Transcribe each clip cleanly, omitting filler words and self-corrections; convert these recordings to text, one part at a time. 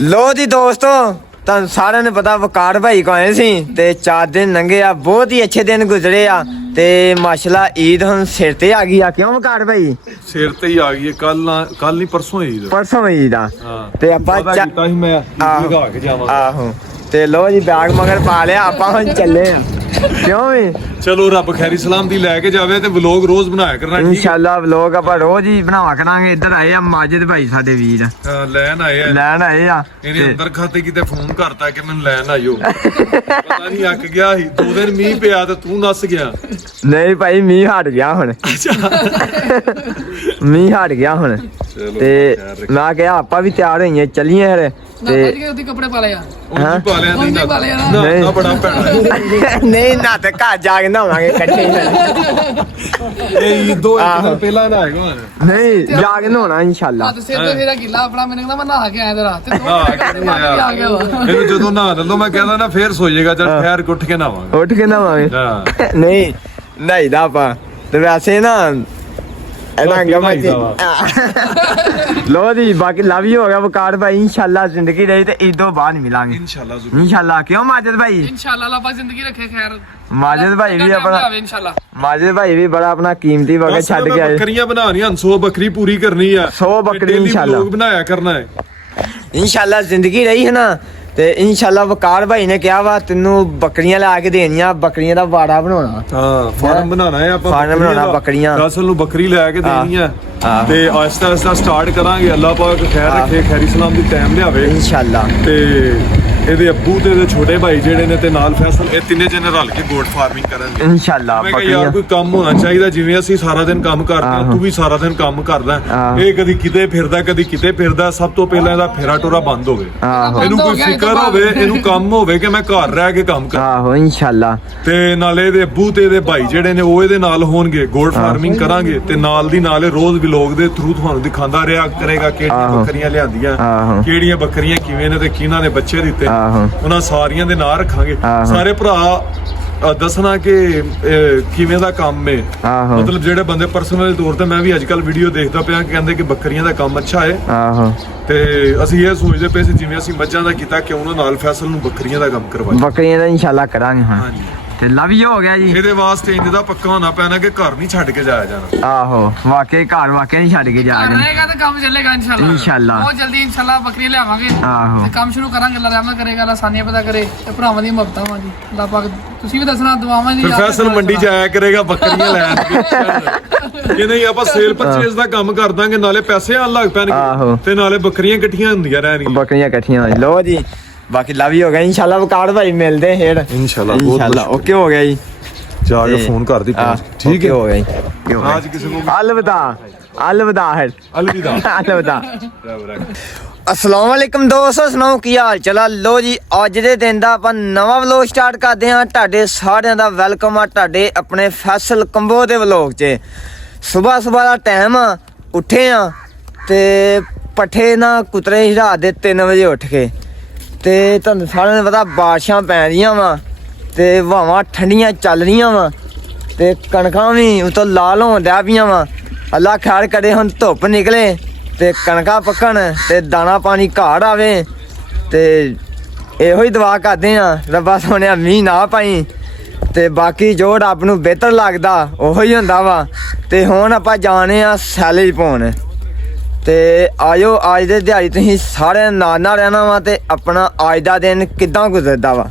ਲੋ ਜੀ ਦੋਸਤੋ, ਤੁਹਾਨੂੰ ਸਾਰਿਆਂ ਨੂੰ ਪਤਾ ਵਕਾਰ ਭਾਈ ਕੋ ਆਏ ਸੀ ਤੇ 4 ਦਿਨ ਲੰਘੇ ਆ, ਬਹੁਤ ਹੀ ਅੱਛੇ ਦਿਨ ਗੁਜ਼ਰੇ ਆ ਤੇ ਮਾਸ਼ਾਅੱਲਾ ਈਦ ਹੁਣ ਸਿਰ ਤੇ ਆ ਗਈ ਆ। ਕਿਉਂ ਵਕਾਰ ਭਾਈ? ਸਿਰ ਤੇ ਹੀ ਆ ਗਈ ਹੈ। ਕੱਲ ਨਹੀਂ ਪਰਸੋਂ ਈਦ। ਪਰਸੋਂ ਈਦ ਆ ਤੇ ਆਪਾਂ ਕੀਤਾ ਸੀ ਮੈਂ ਲਗਾ ਕੇ ਜਾਵਾਂ। ਆਹੋ ਤੇ ਲੋ ਜੀ ਬੈਗ ਮਗਰ ਪਾ ਲਿਆ, ਆਪਾਂ ਹੁਣ ਚੱਲੇ ਆ। ਕਿਉਂ ਵੀ ਚਲੋ ਰੱਬ ਖੈਰੀ ਸਲਾਮ ਦੀ ਲੈ ਕੇ ਜਾਵੇ ਤੇ ਵਲੋਗ ਰੋਜ਼ ਬਣਾਇਆ ਕਰਨਾ। ਇਨਸ਼ਾਅੱਲਾ ਵਲੋਗ ਆਪਾਂ ਰੋਜ਼ ਹੀ ਬਣਾਵਾ ਕਰਾਂਗੇ। ਇੱਧਰ ਆਏ ਆ ਮਾਜਿਦ ਭਾਈ ਸਾਡੇ ਵੀਰ, ਲੈਣ ਆਏ ਆ। ਇਹਨੇ ਅੰਦਰ ਖਾਤੇ ਕਿਤੇ ਫੋਨ ਕਰਤਾ ਕਿ ਮੈਨੂੰ ਲੈਣ ਆਇਓ। ਪਤਾ ਨਹੀਂ ਅੱਕ ਗਿਆ ਸੀ, 2 ਦਿਨ ਮੀਂਹ ਪਿਆ ਤੇ ਤੂੰ ਨੱਸ ਗਿਆ। ਨਹੀਂ ਭਾਈ ਮੀਂਹ ਹਟ ਗਿਆ ਹੁਣ। ਮੀਂਹ ਹਟ ਗਿਆ ਹੁਣ ਤੇ ਮੈਂ ਕਿਹਾ ਆਪਾਂ ਵੀ ਤਿਆਰ ਹੋਈਏ, ਚੱਲੀਏ ਫਿਰ ਤੇ ਉਹਦੀ ਕੱਪੜੇ ਪਾ ਲਿਆ। ਉਹ ਪਾ ਲਿਆ ਨਹੀਂ ਨਾ ਬੜਾ ਭੈੜਾ। ਨਹੀਂ ਨਾ ਤੇ ਘਰ ਜਾ ਕੇ ਨਹਾਵਾਂਗੇ ਇਕੱਠੇ ਇਹ 2 ਦਿਨ ਪਹਿਲਾਂ ਨਾ ਆਏਗਾ। ਨਹੀਂ ਜਾ ਕੇ ਨਹਾਉਣਾ ਇਨਸ਼ਾਅੱਲਾ। ਹੱਥ ਸਿਰ ਤੇ ਮੇਰਾ ਗਿੱਲਾ ਆਪਣਾ, ਮੈਨੂੰ ਕਹਿੰਦਾ ਮੈਂ ਨਹਾ ਕੇ ਆਇਆ ਤੇ ਰਾਤ ਤੇ ਆ ਗਿਆ ਵਾ। ਇਹਨੂੰ ਜਦੋਂ ਨਹਾ ਲੈ ਲਓ ਮੈਂ ਕਹਿੰਦਾ ਨਾ ਫੇਰ ਸੋ ਜਾਏਗਾ। ਚੱਲ ਠਹਿਰ ਕੇ ਉੱਠ ਕੇ ਨਹਾਵਾਂਗੇ। ਉੱਠ ਕੇ ਨਹਾਵਾਂਗੇ। ਨਹੀਂ ਨਹਾਈਦਾ ਆਪਾਂ ਤੇ ਵੈਸੇ ਨਾ ਲੋ ਜੀ ਬਾਕੀ ਲਵ ਹੀ ਹੋ ਗਿਆ ਵਕਾਰ ਭਾਈ। ਇਨਸ਼ਾਅੱਲਾ ਜ਼ਿੰਦਗੀ ਰਹੀ ਤੇ ਇਦੋਂ ਬਾਅਦ ਮਿਲਾਂਗੇ ਇਨਸ਼ਾਅੱਲਾ। ਕਿਉਂ ਮਾਜਿਦ ਭਾਈ? ਇਨਸ਼ਾਅੱਲਾ ਅੱਲਾਹ ਪਾਕ ਜ਼ਿੰਦਗੀ ਰੱਖੇ ਖੈਰ। ਮਾਜਿਦ ਭਾਈ ਵੀ ਆਪਣਾ ਇਨਸ਼ਾਅੱਲਾ ਮਾਜਿਦ ਭਾਈ ਵੀ ਬੜਾ ਆਪਣਾ ਕੀਮਤੀ ਵਕਤ ਛੱਡ ਕੇ ਆਏ। ਬੱਕਰੀਆਂ ਬਣਾਉਣੀਆਂ 100 ਬੱਕਰੀ ਪੂਰੀ ਕਰਨੀ ਆ। 100 ਬੱਕਰੀ ਇਨਸ਼ਾਅੱਲਾ ਬਣਾਇਆ ਕਰਨਾ ਹੈ। ਇਨਸ਼ਾਅੱਲਾ ਜ਼ਿੰਦਗੀ ਰਹੀ ਹੈ ਨਾ ਤੇ ਇਨਸ਼ਾਅੱਲਾ ਵਕਾਰ ਭਾਈ ਨੇ ਕਿਹਾ ਵਾ ਤੈਨੂੰ ਬੱਕਰੀਆਂ ਲਾ ਕੇ ਦੇਣੀਆਂ, ਬੱਕਰੀਆਂ ਦਾ ਵਾੜਾ ਬਣਾਉਣਾ। ਹਾਂ ਫਾਰਮ ਬਣਾਉਣਾ ਹੈ ਆਪਾਂ, ਫਾਰਮ ਬਣਾਉਣਾ ਬੱਕਰੀਆਂ। ਅਸਲ ਨੂੰ ਬੱਕਰੀ ਲੈ ਕੇ ਦੇਣੀ ਆ ਤੇ ਆਹਿਸਤਾ ਆਹਿਸਤਾ ਸਟਾਰਟ ਕਰਾਂਗੇ। ਅੱਲਾਹ ਪਾਕ ਖੈਰ ਰੱਖੇ, ਖੈਰੀ ਸਲਾਮ ਦੀ ਟਾਈਮ ਲਿਆਵੇ ਇਨਸ਼ਾਅੱਲਾ। ਤੇ ਇਹਦੇ ਅੱਬੂ ਤੇ ਇਹਦੇ ਛੋਟੇ ਭਾਈ ਜਿਹੜੇ ਨੇ ਤੇ ਨਾਲ ਫੈਸਲ, ਇਹ ਤਿੰਨੇ ਜਣੇ ਰਲ ਕੇ ਗੋਟ ਫਾਰਮਿੰਗ ਕਰਾਂਗੇ ਇਨਸ਼ਾਅੱਲਾ। ਮੈਂ ਕਿਹਾ ਯਾਰ ਕੋਈ ਕੰਮ ਹੋਣਾ ਚਾਹੀਦਾ, ਜਿਵੇਂ ਅਸੀਂ ਸਾਰਾ ਦਿਨ ਕੰਮ ਕਰਦੇ ਹਾਂ ਤੂੰ ਵੀ ਸਾਰਾ ਦਿਨ ਕੰਮ ਕਰਦਾ। ਇਹ ਕਦੀ ਕਿਤੇ ਫਿਰਦਾ ਕਦੀ ਕਿਤੇ ਫਿਰਦਾ। ਸਭ ਤੋਂ ਪਹਿਲਾਂ ਇਹਦਾ ਫੇਰਾ ਟੋਰਾ ਬੰਦ ਹੋਵੇ, ਇਹਨੂੰ ਕੋਈ ਫਿਕਰ ਹੋਵੇ, ਇਹਨੂੰ ਕੰਮ ਹੋਵੇ ਕਿ ਮੈਂ ਘਰ ਰਹਿ ਕੇ ਕੰਮ ਕਰਾਂ। ਆਹੋ ਇਨਸ਼ਾਅੱਲਾ। ਤੇ ਨਾਲੇ ਇਹਦੇ ਅੱਬੂ ਤੇ ਇਹਦੇ ਭਾਈ ਜਿਹੜੇ ਨੇ ਉਹ ਇਹਦੇ ਨਾਲ ਹੋਣਗੇ, ਗੋਟ ਫਾਰਮਿੰਗ ਕਰਾਂਗੇ ਤੇ ਨਾਲ ਦੀ ਨਾਲ ਰੋਜ਼ ਵਲੋਗ ਦੇ ਥਰੂ ਤੁਹਾਨੂੰ ਦਿਖਾਉਂਦਾ ਰਿਹਾ ਕਰੇਗਾ ਕਿਹੜੀਆਂ ਬੱਕਰੀਆਂ ਲਿਆਂਦੀਆਂ, ਕਿਹੜੀਆਂ ਬੱਕਰੀਆਂ ਕਿਵੇਂ ਨੇ ਤੇ ਕਿਹਨਾਂ ਨੇ ਬੱਚੇ ਦਿੱਤੇ, ਉਹਨਾਂ ਸਾਰੀਆਂ ਦੇ ਨਾਂ ਰੱਖਾਂਗੇ। ਸਾਰੇ ਭਰਾ ਦੱਸਣਾ ਕਿ ਕਿਵੇਂ ਦਾ ਕੰਮ ਹੈ। ਮਤਲਬ ਜਿਹੜੇ ਬੰਦੇ ਪਰਸਨਲ ਤੌਰ ਤੇ, ਮੈਂ ਵੀ ਅੱਜ ਕੱਲ ਵੀਡੀਓ ਦੇਖਦਾ ਪਿਆ ਕਿ ਕਹਿੰਦੇ ਕਿ ਬੱਕਰੀਆਂ ਦਾ ਕੰਮ ਅੱਛਾ ਹੈ ਤੇ ਅਸੀਂ ਇਹ ਸੋਚਦੇ ਪਏ ਸੀ ਜਿਵੇਂ ਅਸੀਂ ਮੱਝਾਂ ਦਾ ਕੀਤਾ ਕਿ ਉਹਨਾਂ ਨਾਲ ਫੈਸਲ ਨੂੰ ਬੱਕਰੀਆਂ ਦਾ ਕੰਮ ਕਰਵਾਈਏ। ਬੱਕਰੀਆਂ ਦਾ ਇਨਸ਼ਾਅੱਲਾ ਕਰਾਂਗੇ ਹੁਣ। ਹਾਂਜੀ ਤੇ ਲਵ ਹੀ ਹੋ ਗਿਆ ਜੀ। ਇਹਦੇ ਵਾਸਤੇ ਇੰਜ ਦਾ ਪੱਕਾ ਹੋਣਾ ਪੈਣਾ ਕਿ ਘਰ ਨਹੀਂ ਛੱਡ ਕੇ ਜਾਇਆ ਜਾਣਾ। ਆਹੋ ਵਾਕਈ ਘਰ ਵਾਕਈ ਨਹੀਂ ਛੱਡ ਕੇ ਜਾਣਾ। ਰਹੇਗਾ ਤਾਂ ਕੰਮ ਚੱਲੇਗਾ ਇਨਸ਼ਾਅੱਲਾ। ਬਹੁਤ ਜਲਦੀ ਇਨਸ਼ਾਅੱਲਾ ਬੱਕਰੀਆਂ ਲਿਆਵਾਂਗੇ ਤੇ ਕੰਮ ਸ਼ੁਰੂ ਕਰਾਂਗੇ। ਅੱਲਾਹ ਰਹਿਮਤ ਕਰੇਗਾ, ਅੱਲਾਹ ਆਸਾਨੀਆਂ ਪੈਦਾ ਕਰੇ ਤੇ ਭਰਾਵਾਂ ਦੀ ਮੁਹੱਬਤਾਂ ਵਾਂ ਜੀ। ਅੱਲਾਹ ਪਾਕ ਤੁਸੀਂ ਵੀ ਦੱਸਣਾ ਦੁਆਵਾਂ ਜੀ। ਫੈਸਲ ਮੰਡੀ ਚ ਆਇਆ ਕਰੇਗਾ ਬੱਕਰੀਆਂ ਲੈਣ ਕਿ ਨਹੀਂ। ਆਪਾਂ ਸੇਲ ਪਰਚੇਸ ਦਾ ਕੰਮ ਕਰ ਦਾਂਗੇ, ਨਾਲੇ ਪੈਸੇ ਆਣ ਲੱਗ ਪੈਣਗੇ ਤੇ ਨਾਲੇ ਬੱਕਰੀਆਂ ਇਕੱਠੀਆਂ ਹੁੰਦੀਆਂ ਰਹਿਣਗੀਆਂ। ਬੱਕਰੀਆਂ ਇਕੱਠੀਆਂ ਲੋ ਜੀ ਬਾਕੀ ਲਵ ਹੀ ਹੋ ਗਿਆ ਇਨਸ਼ਾਅੱਲਾ। ਵਕਾਰ ਭਾਈ ਮਿਲਦੇ ਫੇਰ ਇਨਸ਼ਾਅੱਲਾ। ਓਕੇ ਹੋ ਗਿਆ ਜੀ। ਜਾ ਕੇ ਫੋਨ ਕਰ ਦੀ ਠੀਕ ਹੈ। ਹੋ ਗਿਆ ਜੀ। ਅੱਜ ਕਿਸੇ ਨੂੰ ਅਲਵਿਦਾ ਅਲਵਿਦਾ ਹੈ ਅਲਵਿਦਾ ਅਲਵਿਦਾ। अस्सलाम वालेकुम दोस्तों, सुनाओ की हाल चला। लो जी अज दे दिन दा आपां नवा व्लॉग स्टार्ट करते हैं। तुहाडे सारिਆਂ ਦਾ ਵੈਲਕਮ ਆ ਤੁਹਾਡੇ ਆਪਣੇ ਫੈਸਲ ਕੰਬੋ ਦੇ व्लॉग 'ਚ। ਸਵੇਰ ਸਵੇਰ ਦਾ ਟਾਈਮ ਆ, ਉੱਠੇ ਆ ਤੇ ਪੱਠੇ ਨਾ ਕੁਤਰੇ ਹੀ ਰਾਤ ਦੇ 3 ਵਜੇ ਉੱਠ ਕੇ ਤੇ ਤੁਹਾਨੂੰ ਸਾਰਿਆਂ ਨੂੰ ਪਤਾ ਬਾਰਿਸ਼ਾਂ ਪੈ ਰਹੀਆਂ ਵਾ ਤੇ ਹਵਾਵਾਂ ਠੰਡੀਆਂ ਚੱਲ ਰਹੀਆਂ ਵਾ ਤੇ ਕਣਕਾਂ ਵੀ ਉਤੋਂ ਲਾਲ ਹੋਣ ਡਿਆ ਪਈਆਂ ਵਾ। ਅੱਲਾ ਖੈਰ ਕਰੇ ਹੁਣ ਧੁੱਪ ਨਿਕਲੇ ਤੇ ਕਣਕਾਂ ਪੱਕਣ ਤੇ ਦਾਣਾ ਪਾਣੀ ਘਾੜ ਆਵੇ ਤੇ ਇਹੋ ਹੀ ਦੁਆ ਕਰਦੇ ਆ ਰੱਬਾ ਸੋਹਣਿਆ ਮੀਂਹ ਨਾ ਪਾਈ ਤੇ ਬਾਕੀ ਜੋ ਰੱਬ ਨੂੰ ਬਿਹਤਰ ਲੱਗਦਾ ਉਹੋ ਹੀ ਹੁੰਦਾ ਵਾ। ਤੇ ਹੁਣ ਆਪਾਂ ਜਾਣੇ ਆ ਸੈਲੇਜ ਪਾਉਣ ਤੇ ਆਇਓ ਅੱਜ ਦੇ ਦਿਹਾੜੀ ਤੁਸੀਂ ਸਾਰੇ ਨਾਲ ਰਹਿਣਾ ਵਾ ਤੇ ਆਪਣਾ ਅੱਜ ਦਾ ਦਿਨ ਕਿੱਦਾਂ ਗੁਜ਼ਰਦਾ ਵਾ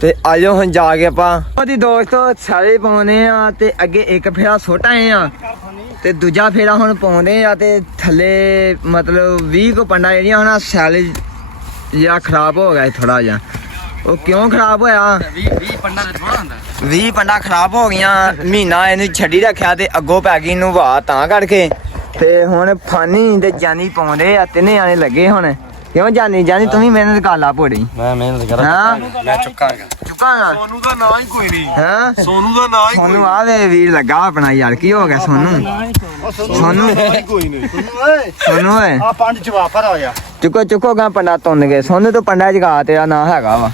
ਤੇ ਆਇਓ ਹੁਣ ਜਾ ਕੇ ਆਪਾਂ ਉਹਦੀ ਦੋਸਤੋ ਸਾਰੇ ਪਾਉਣੇ ਆ ਤੇ ਅੱਗੇ ਇੱਕ ਫੇਰਾ ਸੁੱਟ ਆਏ ਆ ਤੇ ਦੂਜਾ ਫੇਰਾ ਹੁਣ ਪਾਉਂਦੇ ਆ ਤੇ ਥੱਲੇ ਮਤਲਬ 20 ਕੋ ਪੰਡਾ ਜਿਹੜੀਆਂ ਹੁਣ ਸੈਲੇਜ ਜਿਹਾ ਖਰਾਬ ਹੋ ਗਿਆ ਥੋੜਾ ਜਿਹਾ। ਉਹ ਕਿਉਂ ਖਰਾਬ ਹੋਇਆ? 20 ਪੰਡਾ ਖਰਾਬ ਹੋ ਗਈਆਂ। ਮਹੀਨਾ ਇਹਨੂੰ ਛੱਡੀ ਰੱਖਿਆ ਤੇ ਅੱਗੋਂ ਪੈ ਗਈ ਇਹਨੂੰ ਵਾਹ ਤਾਂ ਕਰਕੇ ਤੇ ਹੁਣ ਫਾਨੀ ਤੇ ਜਾਨੀ ਪਾਉਂਦੇ ਆ। 3 ਜਾਣੇ ਲੱਗੇ ਹੁਣ। ਕਿਉਂ ਜਾਨੀ ਤੂੰ ਵੀ ਮਿਹਨਤ ਕਰ ਲਾ ਪੋੜੀ। ਮੈਂ ਮਿਹਨਤ ਕਰਾਂ। ਹਾਂ ਮੈਂ ਚੁੱਕਾਂਗਾ। ਸੋਨੂ ਦਾ ਨਾਂ ਹੀ ਕੋਈ ਨਹੀਂ। ਹਾਂ ਸੋਨੂ ਦਾ ਨਾਂ ਹੀ ਕੋਈ ਸੋਨੂ ਆਵੇ ਵੀਰ ਲੱਗਾ ਆਪਣਾ ਯਾਰ। ਕੀ ਹੋ ਗਿਆ ਸੋਨੂ? ਸੋਨੂ ਕੋਈ ਨਹੀਂ। ਸੋਨੂ ਓਏ ਆ ਪੰਡ ਚਵਾਫਰ ਆਇਆ। ਚੁੱਕੋ ਗਾ ਪੰਡਾ ਤੁੰਨ ਗਏ। ਸੋਨੂ ਤੋਂ ਪੰਡਾ ਜਗਾ ਤੇਰਾ ਨਾਂ ਹੈਗਾ ਵਾ।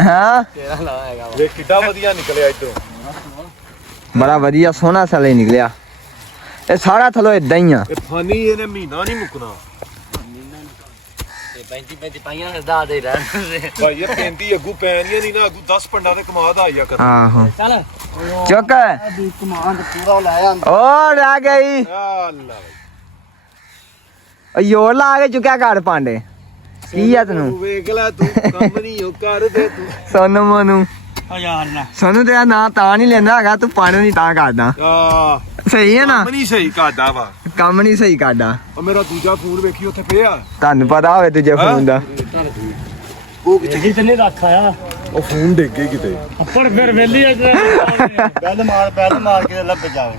ਹਾਂ ਤੇਰਾ ਨਾਂ ਹੈਗਾ ਵਾ। ਵੇਖ ਕਿੱਡਾ ਵਧੀਆ ਨਿਕਲਿਆ ਇਧਰੋਂ। ਬੜਾ ਵਧੀਆ ਸੋਹਣਾ ਸਾਲੇ ਨਿਕਲਿਆ। ਇਹ ਸਾਰਾ ਥਲੋ ਇਦਾਂ ਹੀ ਆ। ਇਹ ਫਾਨੀ ਇਹਨੇ ਮਹੀਨਾ ਨਹੀਂ ਮੁੱਕਣਾ। 35 ਪਾਈਆਂ ਨੇ ਦਾ ਦੇ ਰਹਿਣ ਭਾਈ ਇਹ 35 ਅੱਗੂ ਪੈਣੀਆਂ ਨਹੀਂ ਨਾ ਅੱਗੂ 10 ਪੰਡਾ ਤੇ ਕਮਾਦ ਆਈਆ ਕਰ ਆਹੋ ਚੱਲ ਚੁੱਕ ਦੀ ਕਮਾਂਡ ਪੂਰਾ ਲੈ ਆਂ ਓ ਰਹਿ ਗਈ ਅੱਲਾ ਯੋਰ ਲਾ ਕੇ ਚੁੱਕਿਆ ਘਰ ਪਾਂਡੇ ਕੀ ਆ ਤੈਨੂੰ ਵੇਖ ਲੈ ਤੂੰ ਕੰਮ ਨਹੀਂ ਉਹ ਕਰਦੇ ਤੂੰ ਸੋਨੂੰ ਮੋਨੂੰ ਹਜ਼ਾਰ ਨਾ ਸੋਨੂੰ ਤੇਰਾ ਨਾਂ ਤਾਂ ਨਹੀਂ ਲੈਂਦਾ ਹੈਗਾ ਤੂੰ ਪਾਣੀ ਨਹੀਂ ਤਾਂ ਕਰਦਾ ਆ ਸਹੀ ਹੈ ਨਾ ਕੰਮ ਨਹੀਂ ਸਹੀ ਕਰਦਾ ਵਾ ਕੰਮ ਨਹੀਂ ਸਹੀ ਕਰਦਾ ਉਹ ਮੇਰਾ ਦੂਜਾ ਫੋਨ ਵੇਖੀ ਉੱਥੇ ਪਿਆ ਤੁਹਾਨੂੰ ਪਤਾ ਹੋਵੇ ਦੂਜੇ ਫੋਨ ਦਾ ਉਹ ਕਿੱਥੇ ਕਿਤਨੇ ਰੱਖ ਆਇਆ ਉਹ ਫੋਨ ਡਿੱਗ ਗਈ ਕਿਤੇ ਉੱਪਰ ਫਿਰ ਵੇਲੀ ਬੈਲ ਮਾਰ ਕੇ ਲੱਭ ਜਾਵੇ